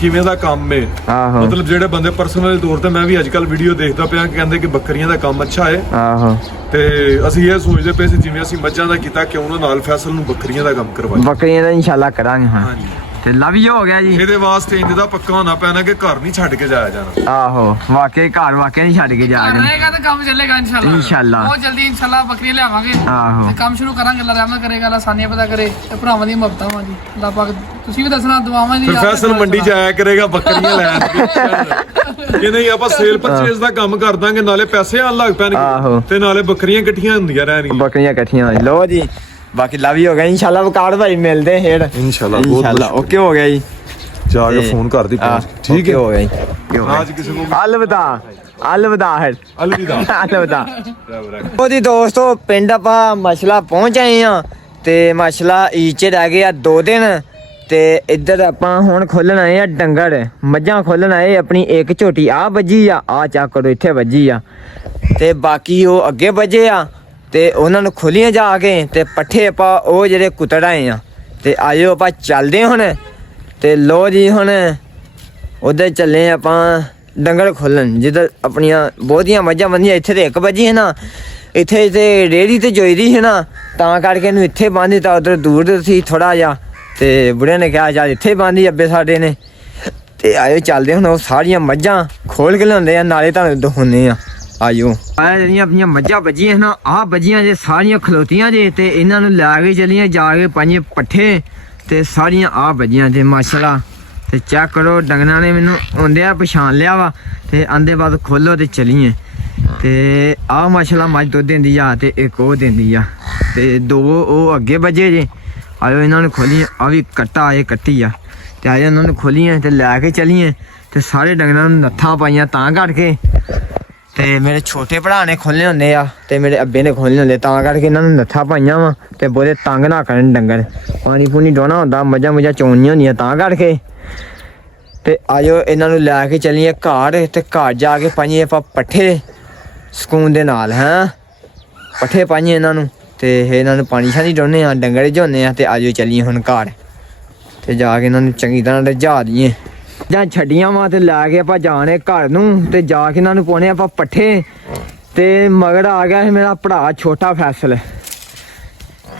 ਕਿਵੇਂ ਦਾ ਕੰਮ ਹੈ ਆਹੋ। ਮਤਲਬ ਜਿਹੜੇ ਬੰਦੇ ਪਰਸਨਲ ਤੌਰ ਤੇ ਮੈਂ ਵੀ ਅੱਜ ਕੱਲ ਵੀਡੀਓ ਦੇਖਦਾ ਪਿਆ ਕਿ ਕਹਿੰਦੇ ਕਿ ਬੱਕਰੀਆਂ ਦਾ ਕੰਮ ਅੱਛਾ ਹੈ ਆਹੋ ਤੇ ਅਸੀਂ ਇਹ ਸੋਚਦੇ ਪਏ ਸੀ ਜਿਵੇਂ ਅਸੀਂ ਮੱਝਾਂ ਦਾ ਕੀਤਾ ਕਿ ਉਹਨਾਂ ਨਾਲ ਫੈਸਲ ਨੂੰ ਬੱਕਰੀਆਂ ਦਾ ਕੰਮ ਕਰਵਾਈਏ ਬੱਕਰੀਆਂ ਦਾ ਇਨਸ਼ਾਅੱਲਾ ਕਰਾਂਗੇ ਹਾਂ ਹਾਂਜੀ ਤੇ ਲਵ ਯੂ ਹੋ ਗਿਆ ਜੀ ਇਹਦੇ ਵਾਸਤੇ ਇੰਜ ਦਾ ਪੱਕਾ ਹੋਣਾ ਪੈਣਾ ਕਿ ਘਰ ਨਹੀਂ ਛੱਡ ਕੇ ਜਾਇਆ ਜਾਣਾ ਆਹੋ ਵਾਕਈ ਘਰ ਵਾਕਈ ਨਹੀਂ ਛੱਡ ਕੇ ਜਾ ਘਰ ਰਹੇ ਰਹੇਗਾ ਤਾਂ ਕੰਮ ਚੱਲੇਗਾ ਇਨਸ਼ਾਅੱਲਾ ਇਨਸ਼ਾਅੱਲਾ। ਬਹੁਤ ਜਲਦੀ ਇਨਸ਼ਾਅੱਲਾ ਬੱਕਰੀਆਂ ਲਿਆਵਾਂਗੇ ਆਹੋ ਤੇ ਕੰਮ ਸ਼ੁਰੂ ਕਰਾਂਗੇ ਅੱਲਾਹ ਰਹਿਮਤ ਕਰੇਗਾ ਅੱਲਾਹ ਸਾਨੀਆਂ ਪਤਾ ਕਰੇ ਤੇ ਭਰਾਵਾਂ ਦੀ ਮੁਹੱਬਤਾਂ ਵਾਂ ਜੀ ਅੱਲਾਹ ਪਾਕ ਤੁਸੀਂ ਵੀ ਦੱਸਣਾ ਦੁਆਵਾਂ ਜੀ ਫਿਰ ਫੈਸਲ ਮੰਡੀ ਚ ਆਇਆ ਕਰੇਗਾ ਬੱਕਰੀਆਂ ਲੈਣ ਕਿ ਨਹੀਂ ਆਪਾਂ ਸੇਲ ਪਰਚੇਸ ਦਾ ਕੰਮ ਕਰ ਦਾਂਗੇ ਨਾਲੇ ਪੈਸੇ ਆਣ ਲੱਗ ਆਹੋ। ਪੈਣਗੇ ਤੇ ਨਾਲੇ ਬੱਕਰੀਆਂ ਇਕੱਠੀਆਂ ਹੁੰਦੀਆਂ ਰਹਿਣਗੀਆਂ ਬੱਕਰੀਆਂ ਇਕੱਠੀਆਂ ਹੋਈ ਲੋ ਜੀ ਬਾਕੀ ਲਵ ਯੂ ਹੋ ਗਿਆ ਇਨਸ਼ਾਅੱਲਾ ਵਕਾਰ ਭਾਈ ਮਿਲਦੇ ਹੇੜ ਇਨਸ਼ਾਅੱਲਾ ਇਨਸ਼ਾਅੱਲਾ ਓਕੇ ਹੋ ਗਿਆ ਜੀ ਜਾ ਕੇ ਤੇ- ਫੋਨ ਕਰ ਦੀ ਹਾਂ, ਠੀਕ okay ਹੈ ਹੋ ਗਿਆ ਜੀ आज किसी को ਅਲਵਿਦਾ ਅਲਵਿਦਾ ਹੈ ਅਲਵਿਦਾ ਅਲਵਿਦਾ ਰੱਬ ਰੱਖ ਉਹਦੀ ਦੋਸਤੋ ਪਿੰਡ ਆਪਾਂ ਮਸਲਾ ਪਹੁੰਚ ਆਏ ਆ ਤੇ ਮਸਲਾ ਈਚ ਰਹਿ ਗਏ ਆ 2 ਦਿਨ ਤੇ ਇੱਧਰ ਆਪਾਂ ਹੁਣ ਖੋਲਣ ਆਏ ਆ ਡੰਗਰ ਮੱਝਾਂ ਖੋਲਣ ਆਏ ਆਪਣੀ ਇੱਕ ਝੋਟੀ ਆ ਵੱਜੀ ਆ ਚੱਕ ਕਰੋ ਇੱਥੇ ਵੱਜੀ ਆ ਤੇ ਬਾਕੀ ਉਹ ਅੱਗੇ ਵੱਜੇ ਆ ਤੇ ਉਹਨਾਂ ਨੂੰ ਖੋਲੀਆਂ ਜਾ ਕੇ ਤੇ ਪੱਠੇ ਆਪਾਂ ਉਹ ਜਿਹੜੇ ਕੁੱਤੜ ਆਏ ਆ ਤੇ ਆਇਓ ਆਪਾਂ ਚੱਲਦੇ ਹੁਣ ਤੇ ਲੋ ਜੀ ਹੁਣ ਉਧਰ ਚੱਲੇ ਆਪਾਂ ਡੰਗਰ ਖੋਲਣ ਜਿੱਧਰ ਆਪਣੀਆਂ ਬਹੁਤੀਆਂ ਮੱਝਾਂ ਬੰਦੀਆਂ ਇੱਥੇ ਤੇ ਇੱਕ ਵੱਜੀ ਹੈ ਨਾ ਇੱਥੇ ਤੇ ਰੇੜੀ ਤੇ ਜੋਈਦੀ ਹੈ ਨਾ ਤਾਂ ਕਰਕੇ ਇਹਨੂੰ ਇੱਥੇ ਬੰਨ ਦਿੱਤਾ ਉਧਰ ਦੂਰ ਸੀ ਥੋੜਾ ਜਿਹਾ ਤੇ ਬੁੜੇ ਨੇ ਕਿਹਾ ਚੱਲ ਇੱਥੇ ਬੰਨ੍ਹਦੀ ਅੱਬੇ ਸਾਡੇ ਨੇ ਤੇ ਆਇਓ ਚੱਲਦੇ ਹੁਣ ਉਹ ਸਾਰੀਆਂ ਮੱਝਾਂ ਖੋਲ ਕੇ ਲਿਆਉਂਦੇ ਆ ਨਾਲੇ ਤੁਹਾਨੂੰ ਦਿਖਾਉਂਦੇ ਆ ਆਇਓ ਆ ਜਿਹੜੀਆਂ ਆਪਣੀਆਂ ਮੱਝਾਂ ਵੱਜੀਆਂ ਨਾ ਆਹ ਵੱਜੀਆਂ ਜੇ ਸਾਰੀਆਂ ਖਲੋਤੀਆਂ ਜੇ ਤੇ ਇਹਨਾਂ ਨੂੰ ਲੈ ਕੇ ਚੱਲੀਆਂ ਜਾ ਕੇ ਪਾਈਏ ਪੱਠੇ ਤੇ ਸਾਰੀਆਂ ਆਹ ਵੱਜੀਆਂ ਜੇ ਮਾਸ਼ਾਅੱਲਾ ਤੇ ਚੈੱਕ ਕਰੋ ਡੰਗਰਾਂ ਨੇ ਮੈਨੂੰ ਆਉਂਦੇ ਆ ਪਛਾਣ ਲਿਆ ਵਾ ਤੇ ਆਂਦੇ ਬਾਅਦ ਖੋਲੋ ਤੇ ਚਲੀਏ ਤੇ ਆਹ ਮਾਸ਼ਾਅੱਲਾ ਮੱਝ ਦੁੱਧ ਦਿੰਦੀ ਆ ਤੇ ਇੱਕ ਉਹ ਦਿੰਦੀ ਆ ਤੇ 2 ਉਹ ਅੱਗੇ ਵੱਜੇ ਜੇ ਆਇਓ ਇਹਨਾਂ ਨੂੰ ਖੋਲੀਏ ਆ ਵੀ ਕੱਟਾ ਇਹ ਕੱਟੀ ਆ ਤੇ ਆਇਓ ਇਹਨਾਂ ਨੂੰ ਖੋਲੀਏ ਤੇ ਲੈ ਕੇ ਚਲੀਏ ਤੇ ਸਾਰੇ ਡੰਗਰਾਂ ਨੂੰ ਨੱਥਾਂ ਪਾਈਆਂ ਤਾਂ ਕਰਕੇ ਤੇ ਮੇਰੇ ਛੋਟੇ ਭਰਾ ਨੇ ਖੋਲ੍ਹਣੇ ਹੁੰਦੇ ਆ ਤੇ ਮੇਰੇ ਅੱਬੇ ਨੇ ਖੋਲ੍ਹਣੇ ਹੁੰਦੇ ਤਾਂ ਕਰਕੇ ਇਹਨਾਂ ਨੂੰ ਨੱਥਾਂ ਪਾਈਆਂ ਵਾ ਤੇ ਬਹੁਤੇ ਤੰਗ ਨਾ ਕਰਨ ਡੰਗਰ ਪਾਣੀ ਪੂਣੀ ਡੋਣਾ ਹੁੰਦਾ ਮੱਝਾਂ ਚੋਣੀਆਂ ਹੁੰਦੀਆਂ ਤਾਂ ਕਰਕੇ ਤੇ ਆਜੋ ਇਹਨਾਂ ਨੂੰ ਲੈ ਕੇ ਚੱਲੀਏ ਘਰ ਤੇ ਘਰ ਜਾ ਕੇ ਪਾਈਏ ਆਪਾਂ ਪੱਠੇ ਸਕੂਨ ਦੇ ਨਾਲ ਹੈਂ ਪੱਠੇ ਪਾਈਏ ਇਹਨਾਂ ਨੂੰ ਤੇ ਇਹਨਾਂ ਨੂੰ ਪਾਣੀ ਛਾਣੀ ਡੋਨੇ ਆ ਡੰਗਰ ਝੋਨੇ ਆ ਤੇ ਆਜੋ ਚੱਲੀਏ ਹੁਣ ਘਰ ਤੇ ਜਾ ਕੇ ਇਹਨਾਂ ਨੂੰ ਚੰਗੀ ਤਰ੍ਹਾਂ ਰਝਾ ਦਈਏ ਜਾਂ ਛੱਡੀਆਂ ਵਾ ਤੇ ਲੈ ਕੇ ਆਪਾਂ ਜਾਣੇ ਘਰ ਨੂੰ ਤੇ ਜਾ ਕੇ ਇਹਨਾਂ ਨੂੰ ਪਾਉਣੇ ਆਪਾਂ ਪੱਠੇ ਤੇ ਮਗਰ ਆ ਗਿਆ ਸੀ ਮੇਰਾ ਭਰਾ ਛੋਟਾ ਫੈਸਲ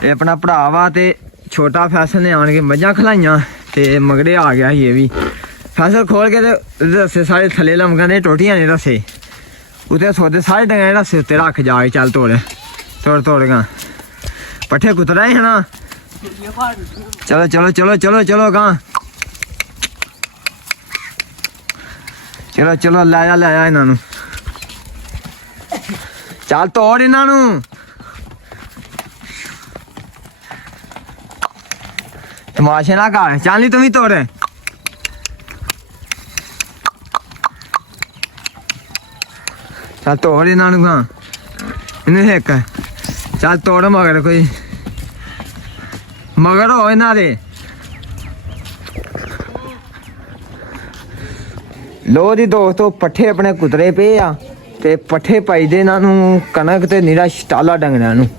ਇਹ ਆਪਣਾ ਭਰਾ ਵਾ ਤੇ ਛੋਟਾ ਫੈਸਲ ਨੇ ਆਣ ਕੇ ਮੱਝਾਂ ਖਲਾਈਆਂ ਤੇ ਮਗਰੇ ਆ ਗਿਆ ਸੀ ਇਹ ਵੀ ਫੈਸਲ ਖੋਲ ਕੇ ਤੇ ਰੱਸੇ ਸਾਰੇ ਥੱਲੇ ਲਮਕਾਂ ਦੇ ਟੋਟੀਆਂ ਨੇ ਰੱਸੇ ਉੱਤੇ ਸੋਦੇ ਸਾਰੇ ਡੰਗਰਾਂ ਦੇ ਰੱਸੇ ਉੱਤੇ ਰੱਖ ਜਾ ਕੇ ਚੱਲ ਤੋੜ ਗਾ ਪੱਠੇ ਕੁਤਰਾ ਹੈ ਨਾ ਚਲੋ ਗਾ ਚਲੋ ਲੈ ਜਾ ਇਹਨਾਂ ਨੂੰ ਚੱਲ ਤੋੜ ਇਹਨਾਂ ਨੂੰ ਤਮਾਸ਼ੇ ਨਾ ਕਰ ਚੱਲ ਨੀ ਤੂੰ ਵੀ ਤੋੜ ਚੱਲ ਤੋੜ ਇਹਨਾਂ ਨੂੰ ਗਾ ਇਹਨੂੰ ਇੱਕ ਚੱਲ ਤੋੜ ਮਗਰ ਕੋਈ ਮਗਰ ਹੋ ਇਹਨਾਂ ਦੇ ਲੋ ਜੀ ਦੋਸਤੋ ਪੱਠੇ ਆਪਣੇ ਕੁਤਰੇ ਪਏ ਆ ਤੇ ਪੱਠੇ ਪਾਈਦੇ ਇਹਨਾਂ ਨੂੰ ਕਣਕ ਤੇ ਨੀਰਾ ਛਟਾਲਾ ਡੰਗਰਾਂ ਨੂੰ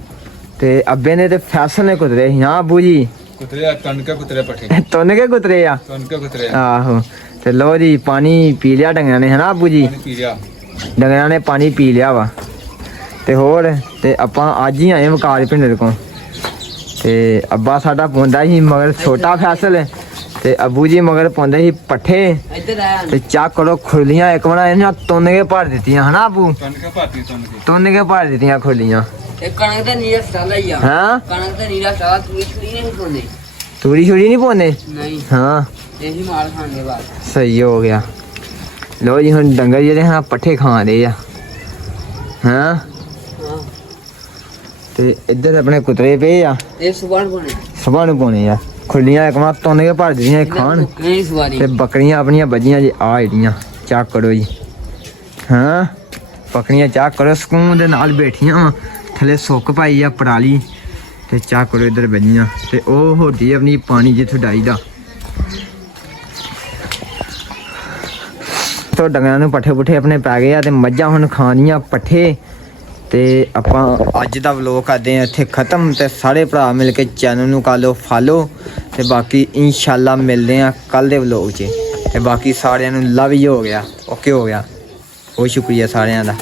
ਤੇ ਅੱਬੇ ਨੇ ਤੇ ਫੈਸਲ ਨੇ ਕੁਤਰੇ ਹਾਂ ਬੂਜੀ ਕੁਤਰੇ ਕਣਕ ਕੁਤਰੇ ਪੱਠੇ ਤੁੰਨ ਕੇ ਕੁਤਰੇ ਆ ਕਣਕ ਕੁਤਰੇ ਆਹੋ ਤੇ ਲੋ ਜੀ ਪਾਣੀ ਪੀ ਲਿਆ ਡੰਗਰਾਂ ਨੇ ਹਨਾ ਬੂਜੀ ਪੀ ਲਿਆ ਡੰਗਰਾਂ ਨੇ ਪਾਣੀ ਪੀ ਲਿਆ ਵਾ ਤੇ ਹੋਰ ਤੇ ਆਪਾਂ ਅੱਜ ਹੀ ਆਏ ਮਕਾਲ ਪਿੰਡ ਕੋਲ ਤੇ ਅੱਬਾ ਸਾਡਾ ਪਾਉਂਦਾ ਸੀ ਮਗਰ ਛੋਟਾ ਫੈਸਲ ਤੇ ਅਬੂ ਜੀ ਮਗਰ ਪਾਉਂਦੇ ਸੀ ਪੱਠੇ ਤੇ ਚੱਕ ਕਰੋ ਖੁਰਲੀਆਂ ਇੱਕ ਵਾਰ ਇਹਨਾਂ ਤੁੰਨ ਕੇ ਭਰ ਦਿੱਤੀਆਂ ਹਨਾ ਅਬੂ ਤੁੰਨ ਕੇ ਭਰ ਦਿੱਤੀਆਂ ਖੁਰਲੀਆਂ ਕਣਕ ਦਾ ਨੀਰਾ ਸਟਾਲਾ ਹੀ ਆ ਹਾਂ ਕਣਕ ਦਾ ਨੀਰਾ ਸਟਾਲਾ ਤੂੜੀ ਨਹੀਂ ਪਾਉਂਦੇ ਤੂੜੀ ਨਹੀਂ ਪਾਉਂਦੇ ਨਹੀਂ ਹਾਂ ਇਹੀ ਮਾਲ ਖਾਣ ਦੇ ਬਾਅਦ ਸਹੀ ਹੋ ਗਿਆ ਲੋ ਜੀ ਹੁਣ ਡੰਗਰ ਜਿਹੜੇ ਹਾਂ ਪੱਠੇ ਖਾਂਦੇ ਆ ਹਾਂ ਤੇ ਇੱਧਰ ਆਪਣੇ ਕੁਤਰੇ ਪਏ ਆ ਇਹ ਸੁਬਾਹ ਨੂੰ ਪਾਉਣੇ ਆ ਖੁੱਲੀਆਂ ਇੱਕ ਵਾਰ ਤੁੰਨ ਕੇ ਭਰ ਦਿੱਤੀਆਂ ਖਾਣ ਤੇ ਬੱਕਰੀਆਂ ਆਪਣੀਆਂ ਵੱਜੀਆਂ ਜੀ ਆ ਜਿਹੜੀਆਂ ਚੱਕ ਕਰੋ ਜੀ ਹਾਂ ਬੱਕਰੀਆਂ ਚੱਕ ਕਰੋ ਸਕੂਨ ਦੇ ਨਾਲ ਬੈਠੀਆਂ ਵਾ ਥੱਲੇ ਸੁੱਕ ਪਾਈ ਆ ਪਰਾਲੀ ਤੇ ਚੱਕ ਕਰੋ ਇੱਧਰ ਵੱਜੀਆਂ ਤੇ ਉਹ ਹੋਡੀ ਆਪਣੀ ਪਾਣੀ ਜਿੱਥੋਂ ਡਾਈ ਦਾ ਤੋ ਡੰਗਰਾਂ ਨੂੰ ਪੱਠੇ ਪੁੱਠੇ ਆਪਣੇ ਪੈ ਗਏ ਆ ਤੇ ਮੱਝਾਂ ਹੁਣ ਖਾਣੀਆਂ ਪੱਠੇ ਤੇ ਆਪਾਂ ਅੱਜ ਦਾ ਵਲੋਗ ਕਰਦੇ ਆ ਇੱਥੇ ਖਤਮ ਤੇ ਸਾਰੇ ਭਰਾ ਮਿਲ ਕੇ ਚੈਨਲ ਨੂੰ ਕਰ ਲਓ ਫਾਲੋ ਤੇ ਬਾਕੀ ਇਨਸ਼ਾਅੱਲਾ ਮਿਲਦੇ ਆ ਕੱਲ ਦੇ ਵਲੋਗ 'ਚ ਤੇ ਬਾਕੀ ਸਾਰਿਆਂ ਨੂੰ ਲਵ ਹੀ ਹੋ ਗਿਆ ਓਕੇ ਹੋ ਗਿਆ ਬਹੁਤ ਸ਼ੁਕਰੀਆ ਸਾਰਿਆਂ ਦਾ।